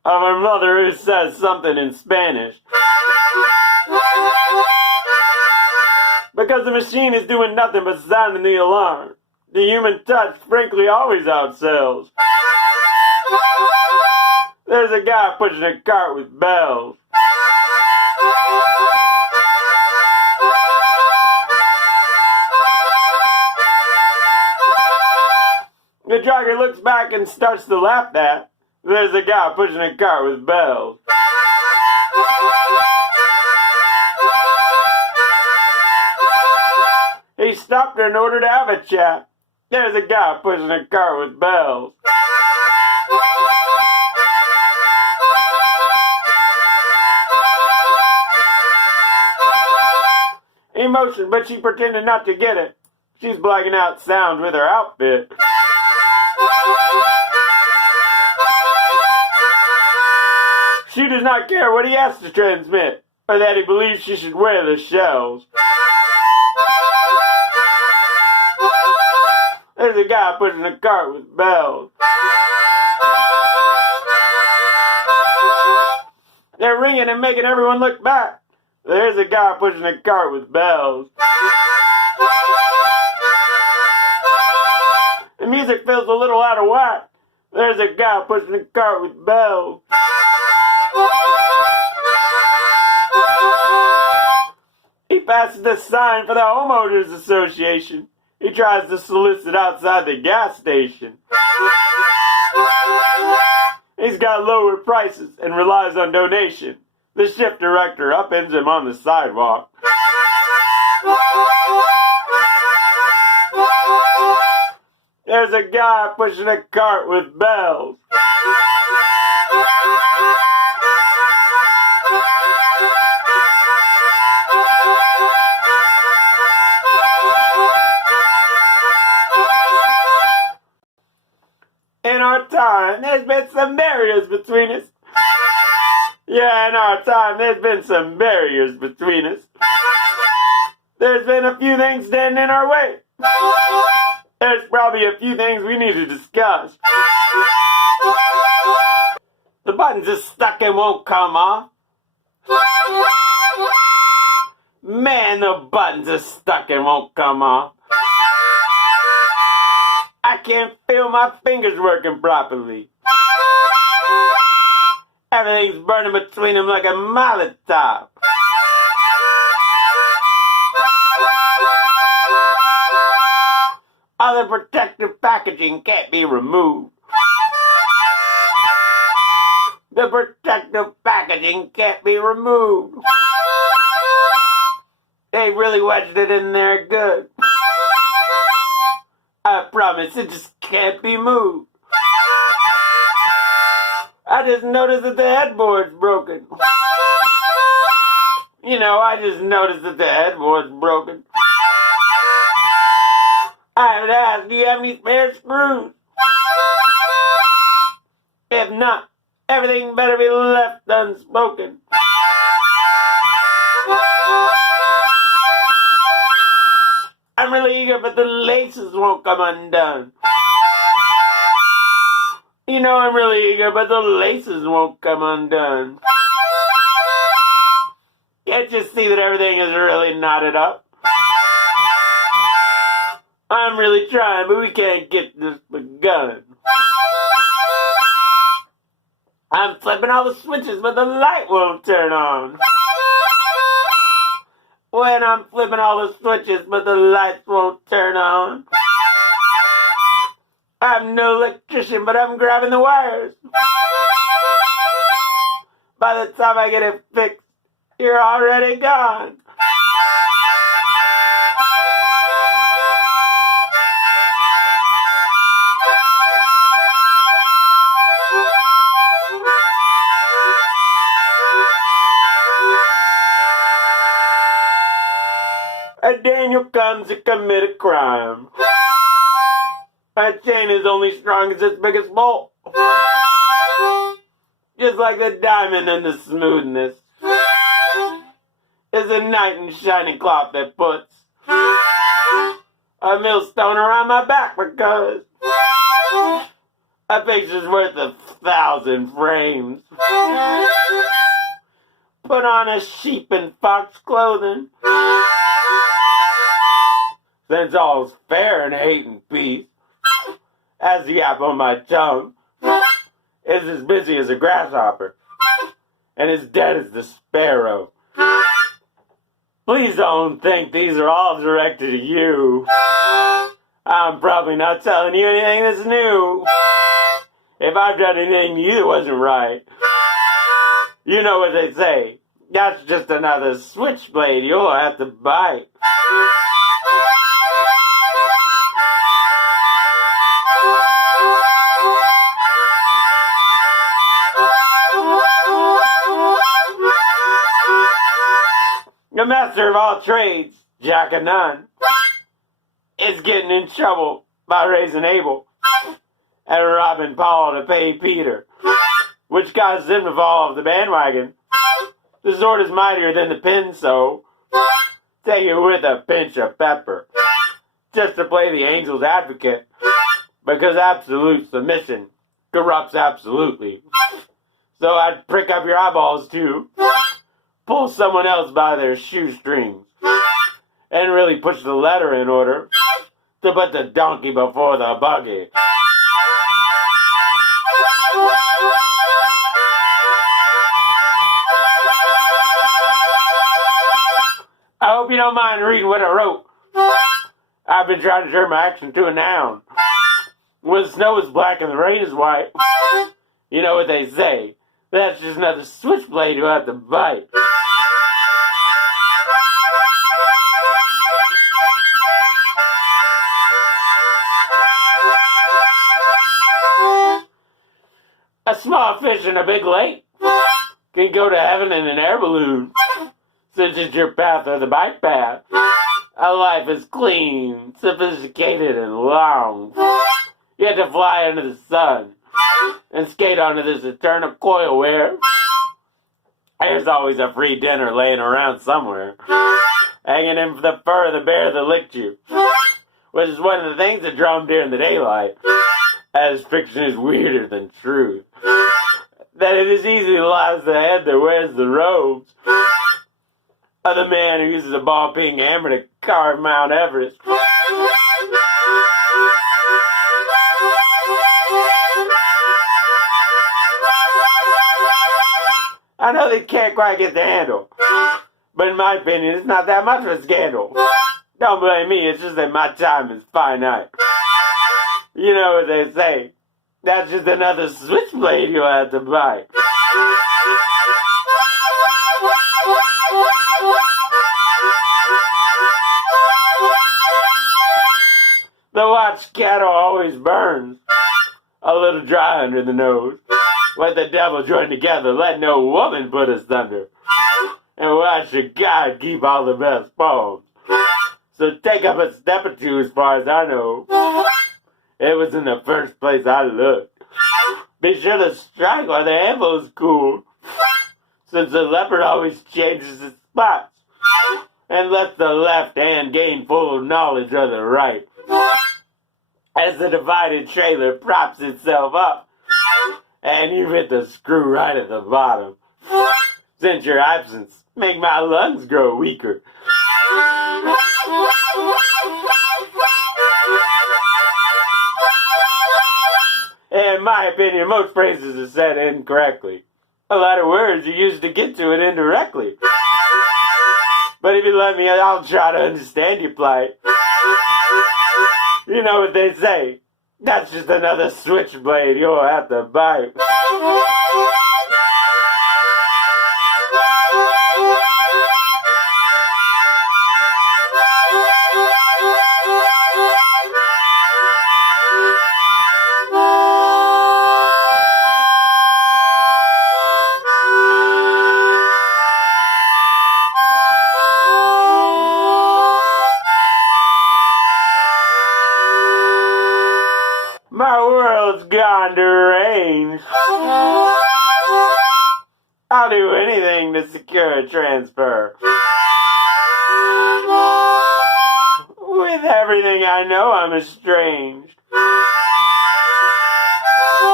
of her mother who says something in Spanish. Because the machine is doing nothing but sounding the alarm. The human touch, frankly, always outsells. There's a guy pushing a cart with bells. The driver looks back and starts to laugh at. There's a guy pushing a cart with bells. He stopped her in order to have a chat. There's a guy pushing a cart with bells. Emotion, but she pretended not to get it. She's blacking out sound with her outfit. She does not care what he has to transmit, or that he believes she should wear the shells. There's a guy pushing a cart with bells. They're ringing and making everyone look back. There's a guy pushing a cart with bells. The music feels a little out of whack. There's a guy pushing a cart with bells. He passes the sign for the Homeowners Association. He tries to solicit outside the gas station. He's got lower prices and relies on donation. The shift director upends him on the sidewalk. There's a guy pushing a cart with bells. In our time, there's been some barriers between us. Yeah, in our time, there's been some barriers between us. There's been a few things standing in our way. There's probably a few things we need to discuss. The buttons are stuck and won't come off. Man, the buttons are stuck and won't come off. I can't feel my fingers working properly. Everything's burning between them like a Molotov. All the protective packaging can't be removed. The protective packaging can't be removed. They really wedged it in there good. I promise it just can't be moved. I just noticed that the headboard's broken. I just noticed that the headboard's broken. I would ask, do you have any spare screws? If not, everything better be left unspoken. I'm really eager, but the laces won't come undone. I'm really eager, but the laces won't come undone. Can't you see that everything is really knotted up? I'm really trying, but we can't get this begun. I'm flipping all the switches, but the light won't turn on. When I'm flipping all the switches, but the lights won't turn on. I'm no electrician, but I'm grabbing the wires. By the time I get it fixed, you're already gone. Daniel comes to commit a crime. A chain is only strong as its biggest bolt. Just like the diamond and the smoothness is a knight in shining cloth that puts a millstone around my back because A picture's worth 1,000 frames. Put on a sheep in fox clothing. Since all's fair in hate and peace, as the apple on my tongue is as busy as a grasshopper, and as dead as the sparrow. Please don't think these are all directed to you. I'm probably not telling you anything that's new. If I've done anything to you that wasn't right, you know what they say. That's just another switchblade you'll have to bite. The master of all trades, Jack of none, is getting in trouble by raising Abel and robbing Paul to pay Peter, which causes him to fall off the bandwagon. The sword is mightier than the pen, so take it with a pinch of pepper, just to play the angel's advocate, because absolute submission corrupts absolutely. So I'd prick up your eyeballs too, pull someone else by their shoestrings, and really push the letter in order to put the donkey before the buggy. I hope you don't mind reading what I wrote. I've been trying to turn my action to a noun. When the snow is black and the rain is white, you know what they say. That's just another switchblade you'll have to bite. A small fish in a big lake can go to heaven in an air balloon, since it's your path or the bike path. A life is clean, sophisticated, and long. You have to fly under the sun and skate onto this eternal coil where there's always a free dinner laying around somewhere, hanging in the fur of the bear that licked you, which is one of the things that draw him during the daylight, as fiction is weirder than truth. That it is easy to lies the head that wears the robes of the man who uses a ball-peen hammer to carve Mount Everest. I know they can't quite get the handle, but in my opinion, it's not that much of a scandal. Don't blame me, it's just that my time is finite. You know what they say. That's just another switchblade you'll have to bite. The watch cattle always burns a little dry under the nose. Let the devil join together, let no woman put us under. And why should God keep all the best poems? So take up a step or two as far as I know. It was in the first place I looked. Be sure to strike while the ammo's cool, since the leopard always changes its spots and lets the left hand gain full knowledge of the right. As the divided trailer props itself up, and you hit the screw right at the bottom. Since your absence make my lungs grow weaker. In my opinion, most phrases are said incorrectly. A lot of words are used to get to it indirectly. But if you let me, I'll try to understand your plight. You know what they say. That's just another switchblade you'll have to bite. My world's gone deranged. I'll do anything to secure a transfer. With everything I know, I'm estranged.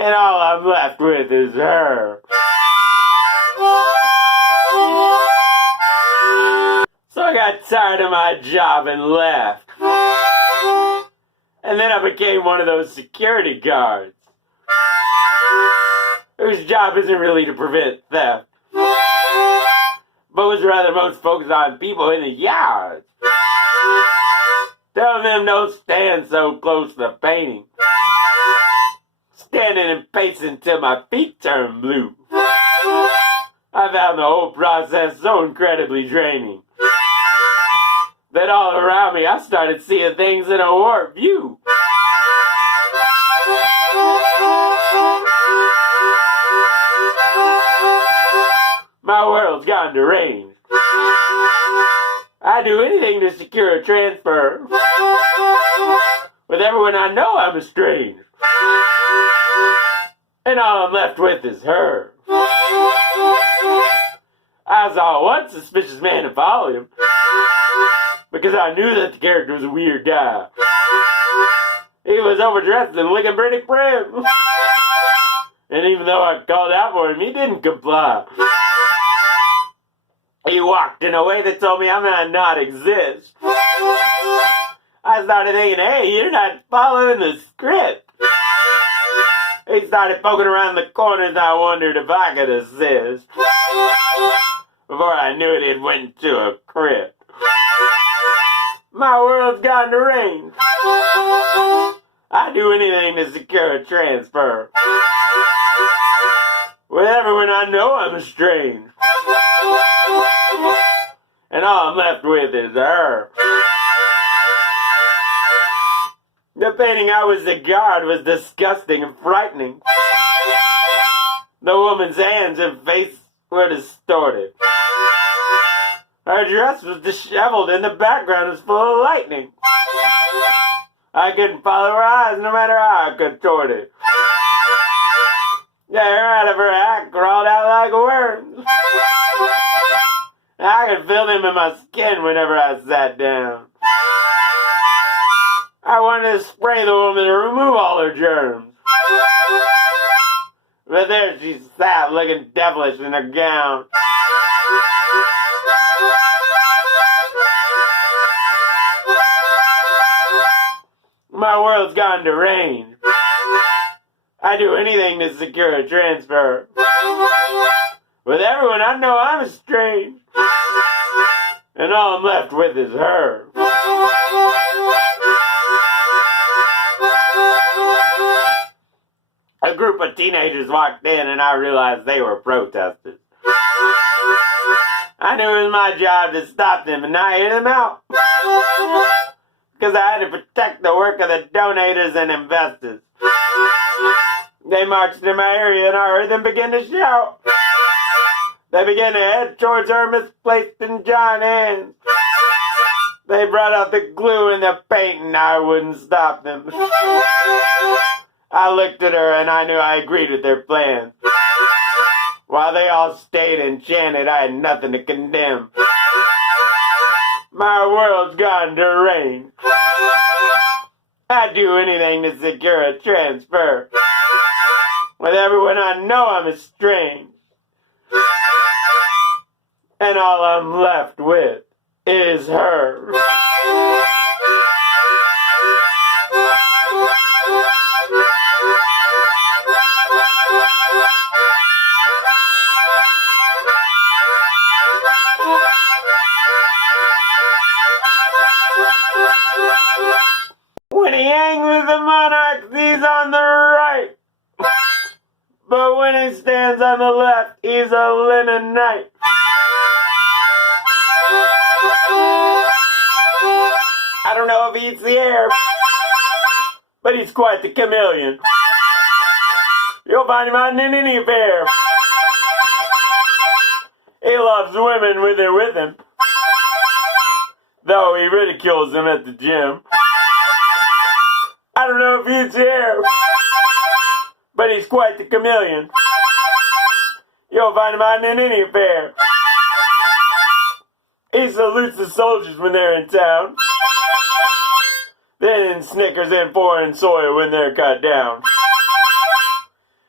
and all I'm left with is her. So I got tired of my job and left. And then I became one of those security guards whose job isn't really to prevent theft, but was rather most focused on people in the yards, telling them don't stand so close to the painting, standing and pacing till my feet turn blue. I found the whole process so incredibly draining that all around me I started seeing things in a warped view. My world's gone deranged. I'd do anything to secure a transfer. With everyone I know, I'm estranged. And all I'm left with is her. I saw one suspicious man and followed him, because I knew that the character was a weird guy. He was overdressed and looking pretty prim. And even though I called out for him, he didn't comply. He walked in a way that told me I might not exist. I started thinking, hey, you're not following the script. He started poking around the corners and I wondered if I could assist. Before I knew it, it went to a crypt. My world's gone deranged. I'd do anything to secure a transfer. With everyone I know, I'm estranged. And all I'm left with is her. The painting I was the guard was disgusting and frightening. The woman's hands and face were distorted. Her dress was disheveled and the background was full of lightning. I couldn't follow her eyes no matter how I contorted. The hair out of her hat crawled out like worms. I could feel them in my skin whenever I sat down. I wanted to spray the woman to remove all her germs. But there she sat looking devilish in her gown. My world's gone deranged. I do anything to secure a transfer. With everyone I know, I'm estranged. And all I'm left with is her. A group of teenagers walked in and I realized they were protesters. I knew it was my job to stop them and not hear them out. Because I had to protect the work of the donators and investors. They marched in my area and I heard them begin to shout. They began to head towards her misplaced and giant hands. They brought out the glue and the paint and I wouldn't stop them. I looked at her and I knew I agreed with their plans. While they all stayed and chanted, I had nothing to condemn. My world's gone deranged. I'd do anything to secure a transfer. With everyone I know, I'm estranged. And all I'm left with is her. When he hangs with the monarchs, he's on the right. But when he stands on the left, he's a linen knight. I don't know if he eats the air, but he's quite the chameleon. You'll find him out in any affair. He loves women when they're with him, though he ridicules them at the gym. I don't know if he eats the air, but he's quite the chameleon. You'll find him out in any affair. He salutes the soldiers when they're in town, then snickers in foreign soil when they're cut down.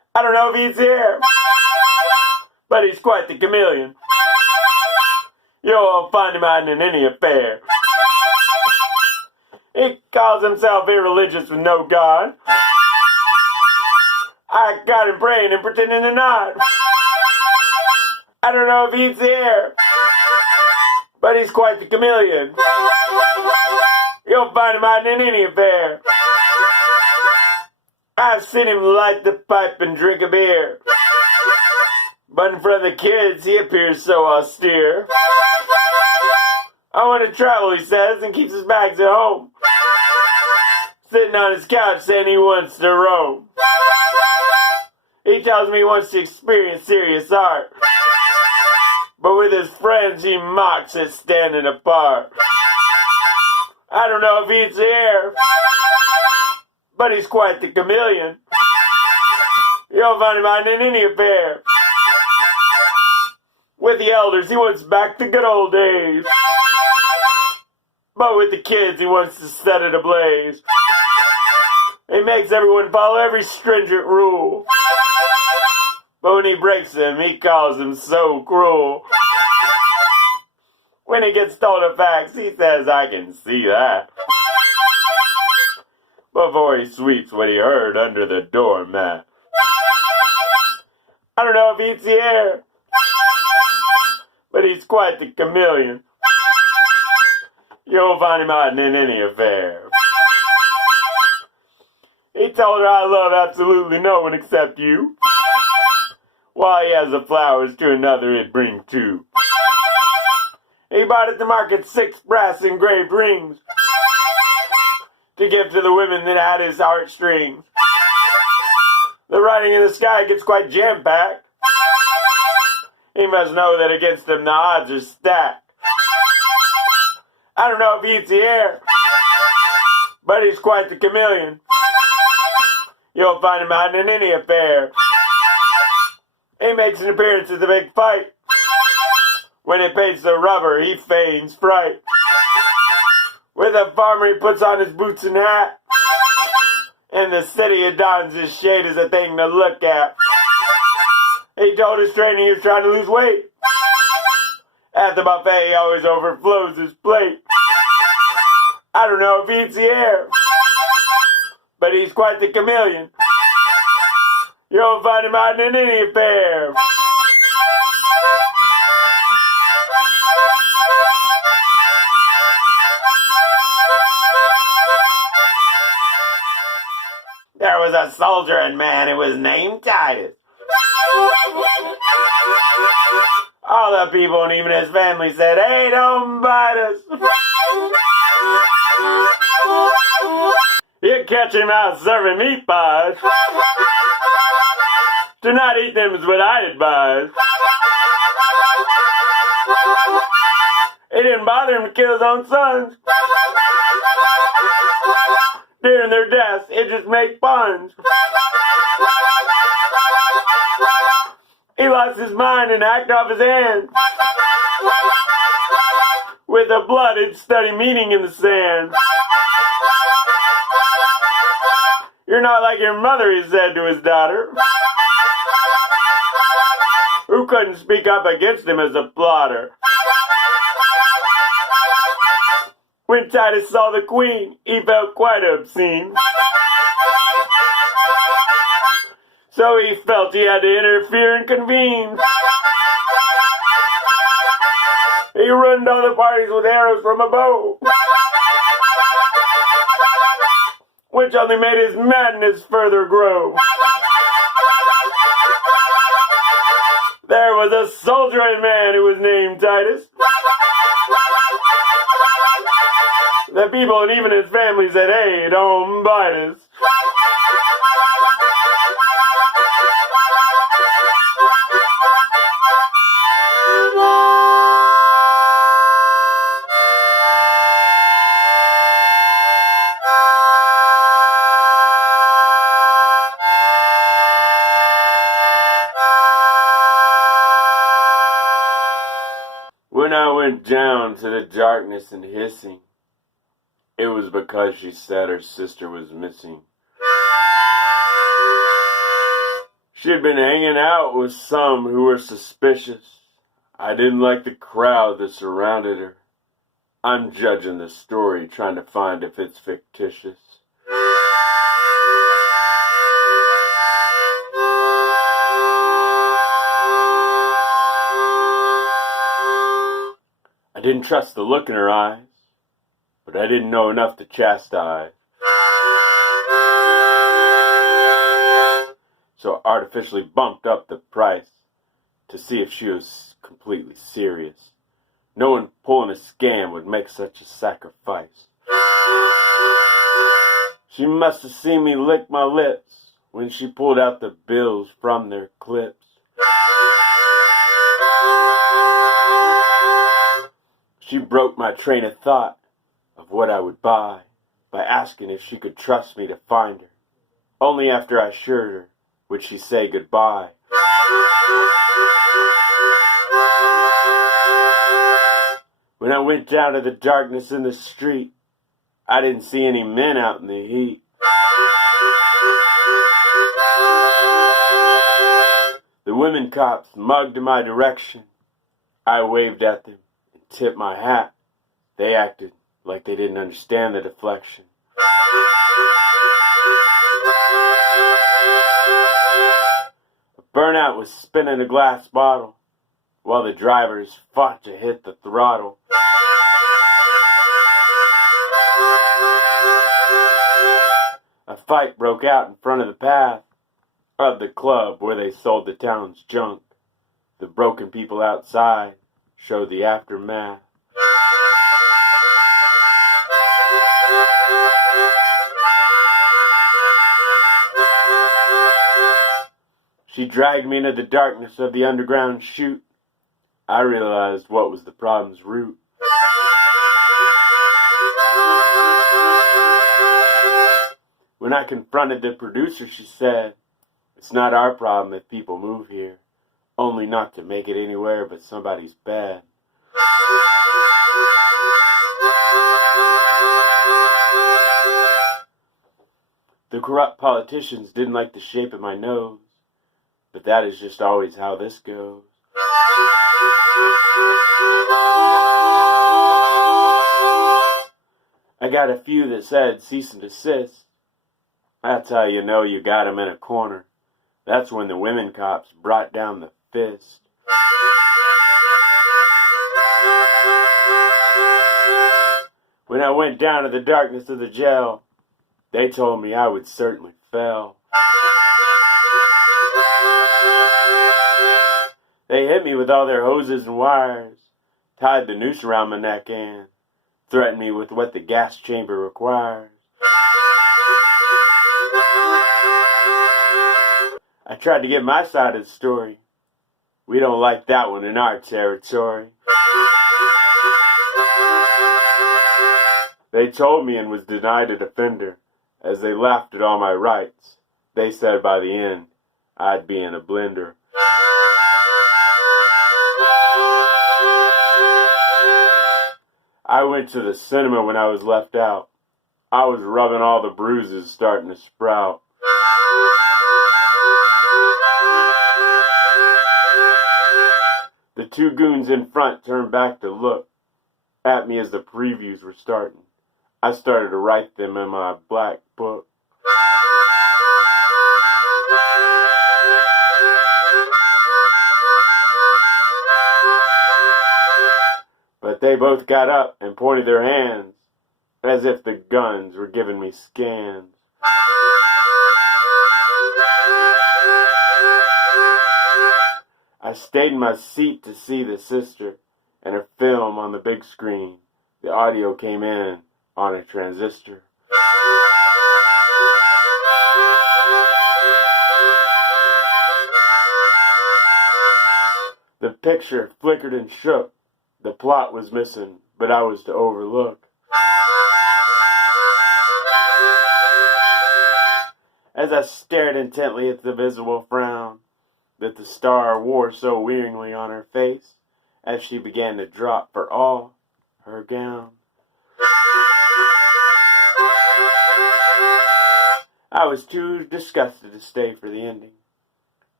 I don't know if he's here, but he's quite the chameleon. You'll find him out in any affair. He calls himself irreligious with no God. I got him praying and pretending to nod. I don't know if he's here, but he's quite the chameleon. You'll find him out in any affair. I've seen him light the pipe and drink a beer, but in front of the kids he appears so austere. I want to travel, he says, and keeps his bags at home, sitting on his couch saying he wants to roam. He tells me he wants to experience serious art, but with his friends he mocks at standing apart. I don't know if he's here, but he's quite the chameleon. You'll find him out in any affair. With the elders he wants back the good old days, but with the kids he wants to set it ablaze. He makes everyone follow every stringent rule, but when he breaks them, he calls them so cruel. When he gets told the facts, he says, I can see that, before he sweeps what he heard under the doormat. I don't know if he's here, but he's quite the chameleon. You'll find him out in any affair. He told her I love absolutely no one except you, while he has the flowers to another he'd bring two. He bought at the market 6 brass engraved rings to give to the women that had his heartstrings. The writing in the sky gets quite jam-packed. He must know that against him the odds are stacked. I don't know if he eats the air, but he's quite the chameleon. You'll find him out in any affair. He makes an appearance at the big fight. When it paints the rubber, he feigns fright. With a farmer, he puts on his boots and hat. In the city, he dons his shade as a thing to look at. He told his trainer he was trying to lose weight. At the buffet, he always overflows his plate. I don't know if he eats the air, but he's quite the chameleon. You'll find him out in any affair. There was a soldier and man who was named Titus. All the people and even his family said, hey, don't bite us. You catch him out serving meat pies. To not eat them is what I advise. It didn't bother him to kill his own sons. During their deaths, it just made puns. He lost his mind and hacked off his hand, with a blooded, study meaning in the sand. You're not like your mother, he said to his daughter, who couldn't speak up against him as a plotter. When Titus saw the queen, he felt quite obscene. So he felt he had to interfere and convene. He ruined all the parties with arrows from a bow, which only made his madness further grow. There was a soldiering man who was named Titus. The people and even his family said, hey, don't bite us. When I went down to the darkness and hissing, it was because she said her sister was missing. She'd been hanging out with some who were suspicious. I didn't like the crowd that surrounded her. I'm judging the story, trying to find if it's fictitious. I didn't trust the look in her eyes, but I didn't know enough to chastise. So I artificially bumped up the price to see if she was completely serious. No one pulling a scam would make such a sacrifice. She must have seen me lick my lips when she pulled out the bills from their clips. She broke my train of thought of what I would buy by asking if she could trust me to find her. Only after I assured her would she say goodbye. When I went down to the darkness in the street, I didn't see any men out in the heat. The women cops mugged in my direction. I waved at them and tipped my hat. They acted like they didn't understand the deflection. A burnout was spinning a glass bottle while the drivers fought to hit the throttle. A fight broke out in front of the path of the club where they sold the town's junk. The broken people outside showed the aftermath. She dragged me into the darkness of the underground chute. I realized what was the problem's root. When I confronted the producer, she said, "It's not our problem if people move here, only not to make it anywhere but somebody's bed." The corrupt politicians didn't like the shape of my nose, but that is just always how this goes. I got a few that said cease and desist. That's how you know you got 'em in a corner. That's when the women cops brought down the fist. When I went down to the darkness of the jail, they told me I would certainly fail. They hit me with all their hoses and wires, tied the noose around my neck and threatened me with what the gas chamber requires. I tried to get my side of the story. We don't like that one in our territory. They told me and was denied a defender as they laughed at all my rights. They said by the end, I'd be in a blender. I went to the cinema when I was left out. I was rubbing all the bruises starting to sprout. The two goons in front turned back to look at me as the previews were starting. I started to write them in my black book. But they both got up and pointed their hands as if the guns were giving me scans. I stayed in my seat to see the sister and her film on the big screen. The audio came in on a transistor. The picture flickered and shook. The plot was missing, but I was to overlook. As I stared intently at the visible frown that the star wore so wearingly on her face as she began to drop for all her gown. I was too disgusted to stay for the ending.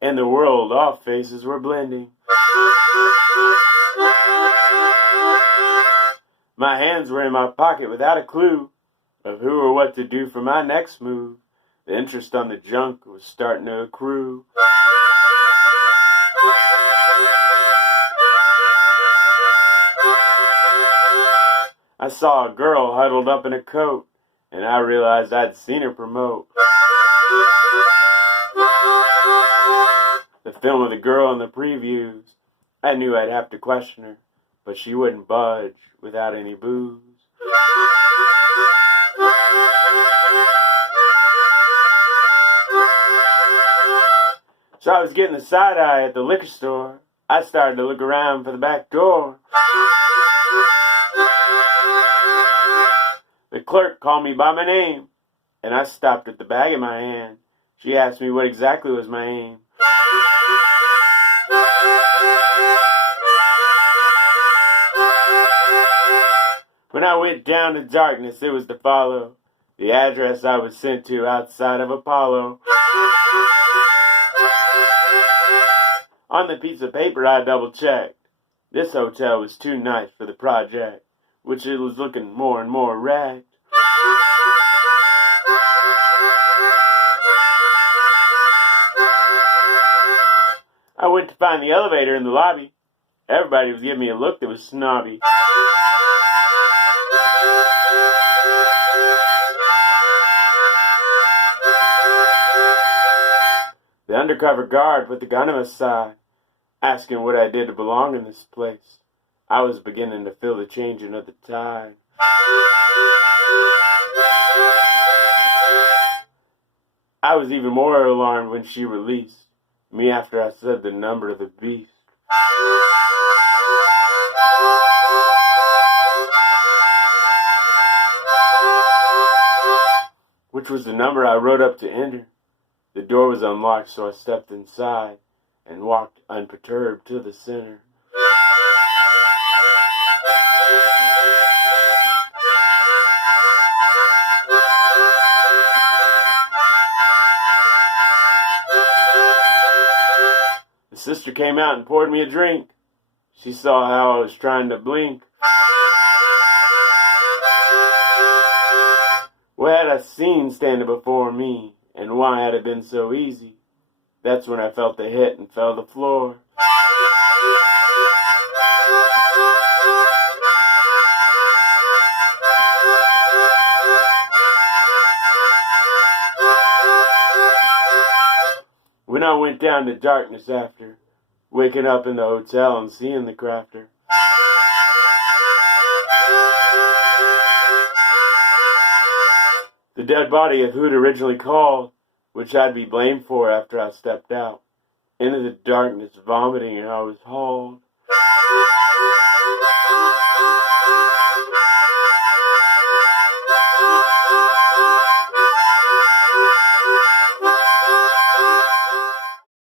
and the world all faces were blending. My hands were in my pocket without a clue of who or what to do for my next move. The interest on the junk was starting to accrue. I saw a girl huddled up in a coat, and I realized I'd seen her promote the film of the girl in the previews. I knew I'd have to question her, but she wouldn't budge without any booze. So I was getting the side eye at the liquor store. I started to look around for the back door. The clerk called me by my name, and I stopped with the bag in my hand. She asked me what exactly was my aim. When I went down to darkness, it was to follow the address I was sent to outside of Apollo. On the piece of paper I double-checked. This hotel was too nice for the project, which it was looking more and more wrecked. I went to find the elevator in the lobby. Everybody was giving me a look that was snobby. The undercover guard put the gun to my side, asking what I did to belong in this place. I was beginning to feel the changing of the tide. I was even more alarmed when she released me after I said the number of the beast. Which was the number I wrote up to enter. The door was unlocked, so I stepped inside and walked unperturbed to the center. The sister came out and poured me a drink. She saw how I was trying to blink. What had I seen standing before me, and why had it been so easy? That's when I felt the hit and fell to the floor. When I went down to darkness after waking up in the hotel and seeing the crafter, the dead body of who'd originally called, which I'd be blamed for after I stepped out into the darkness, vomiting, and I was hauled.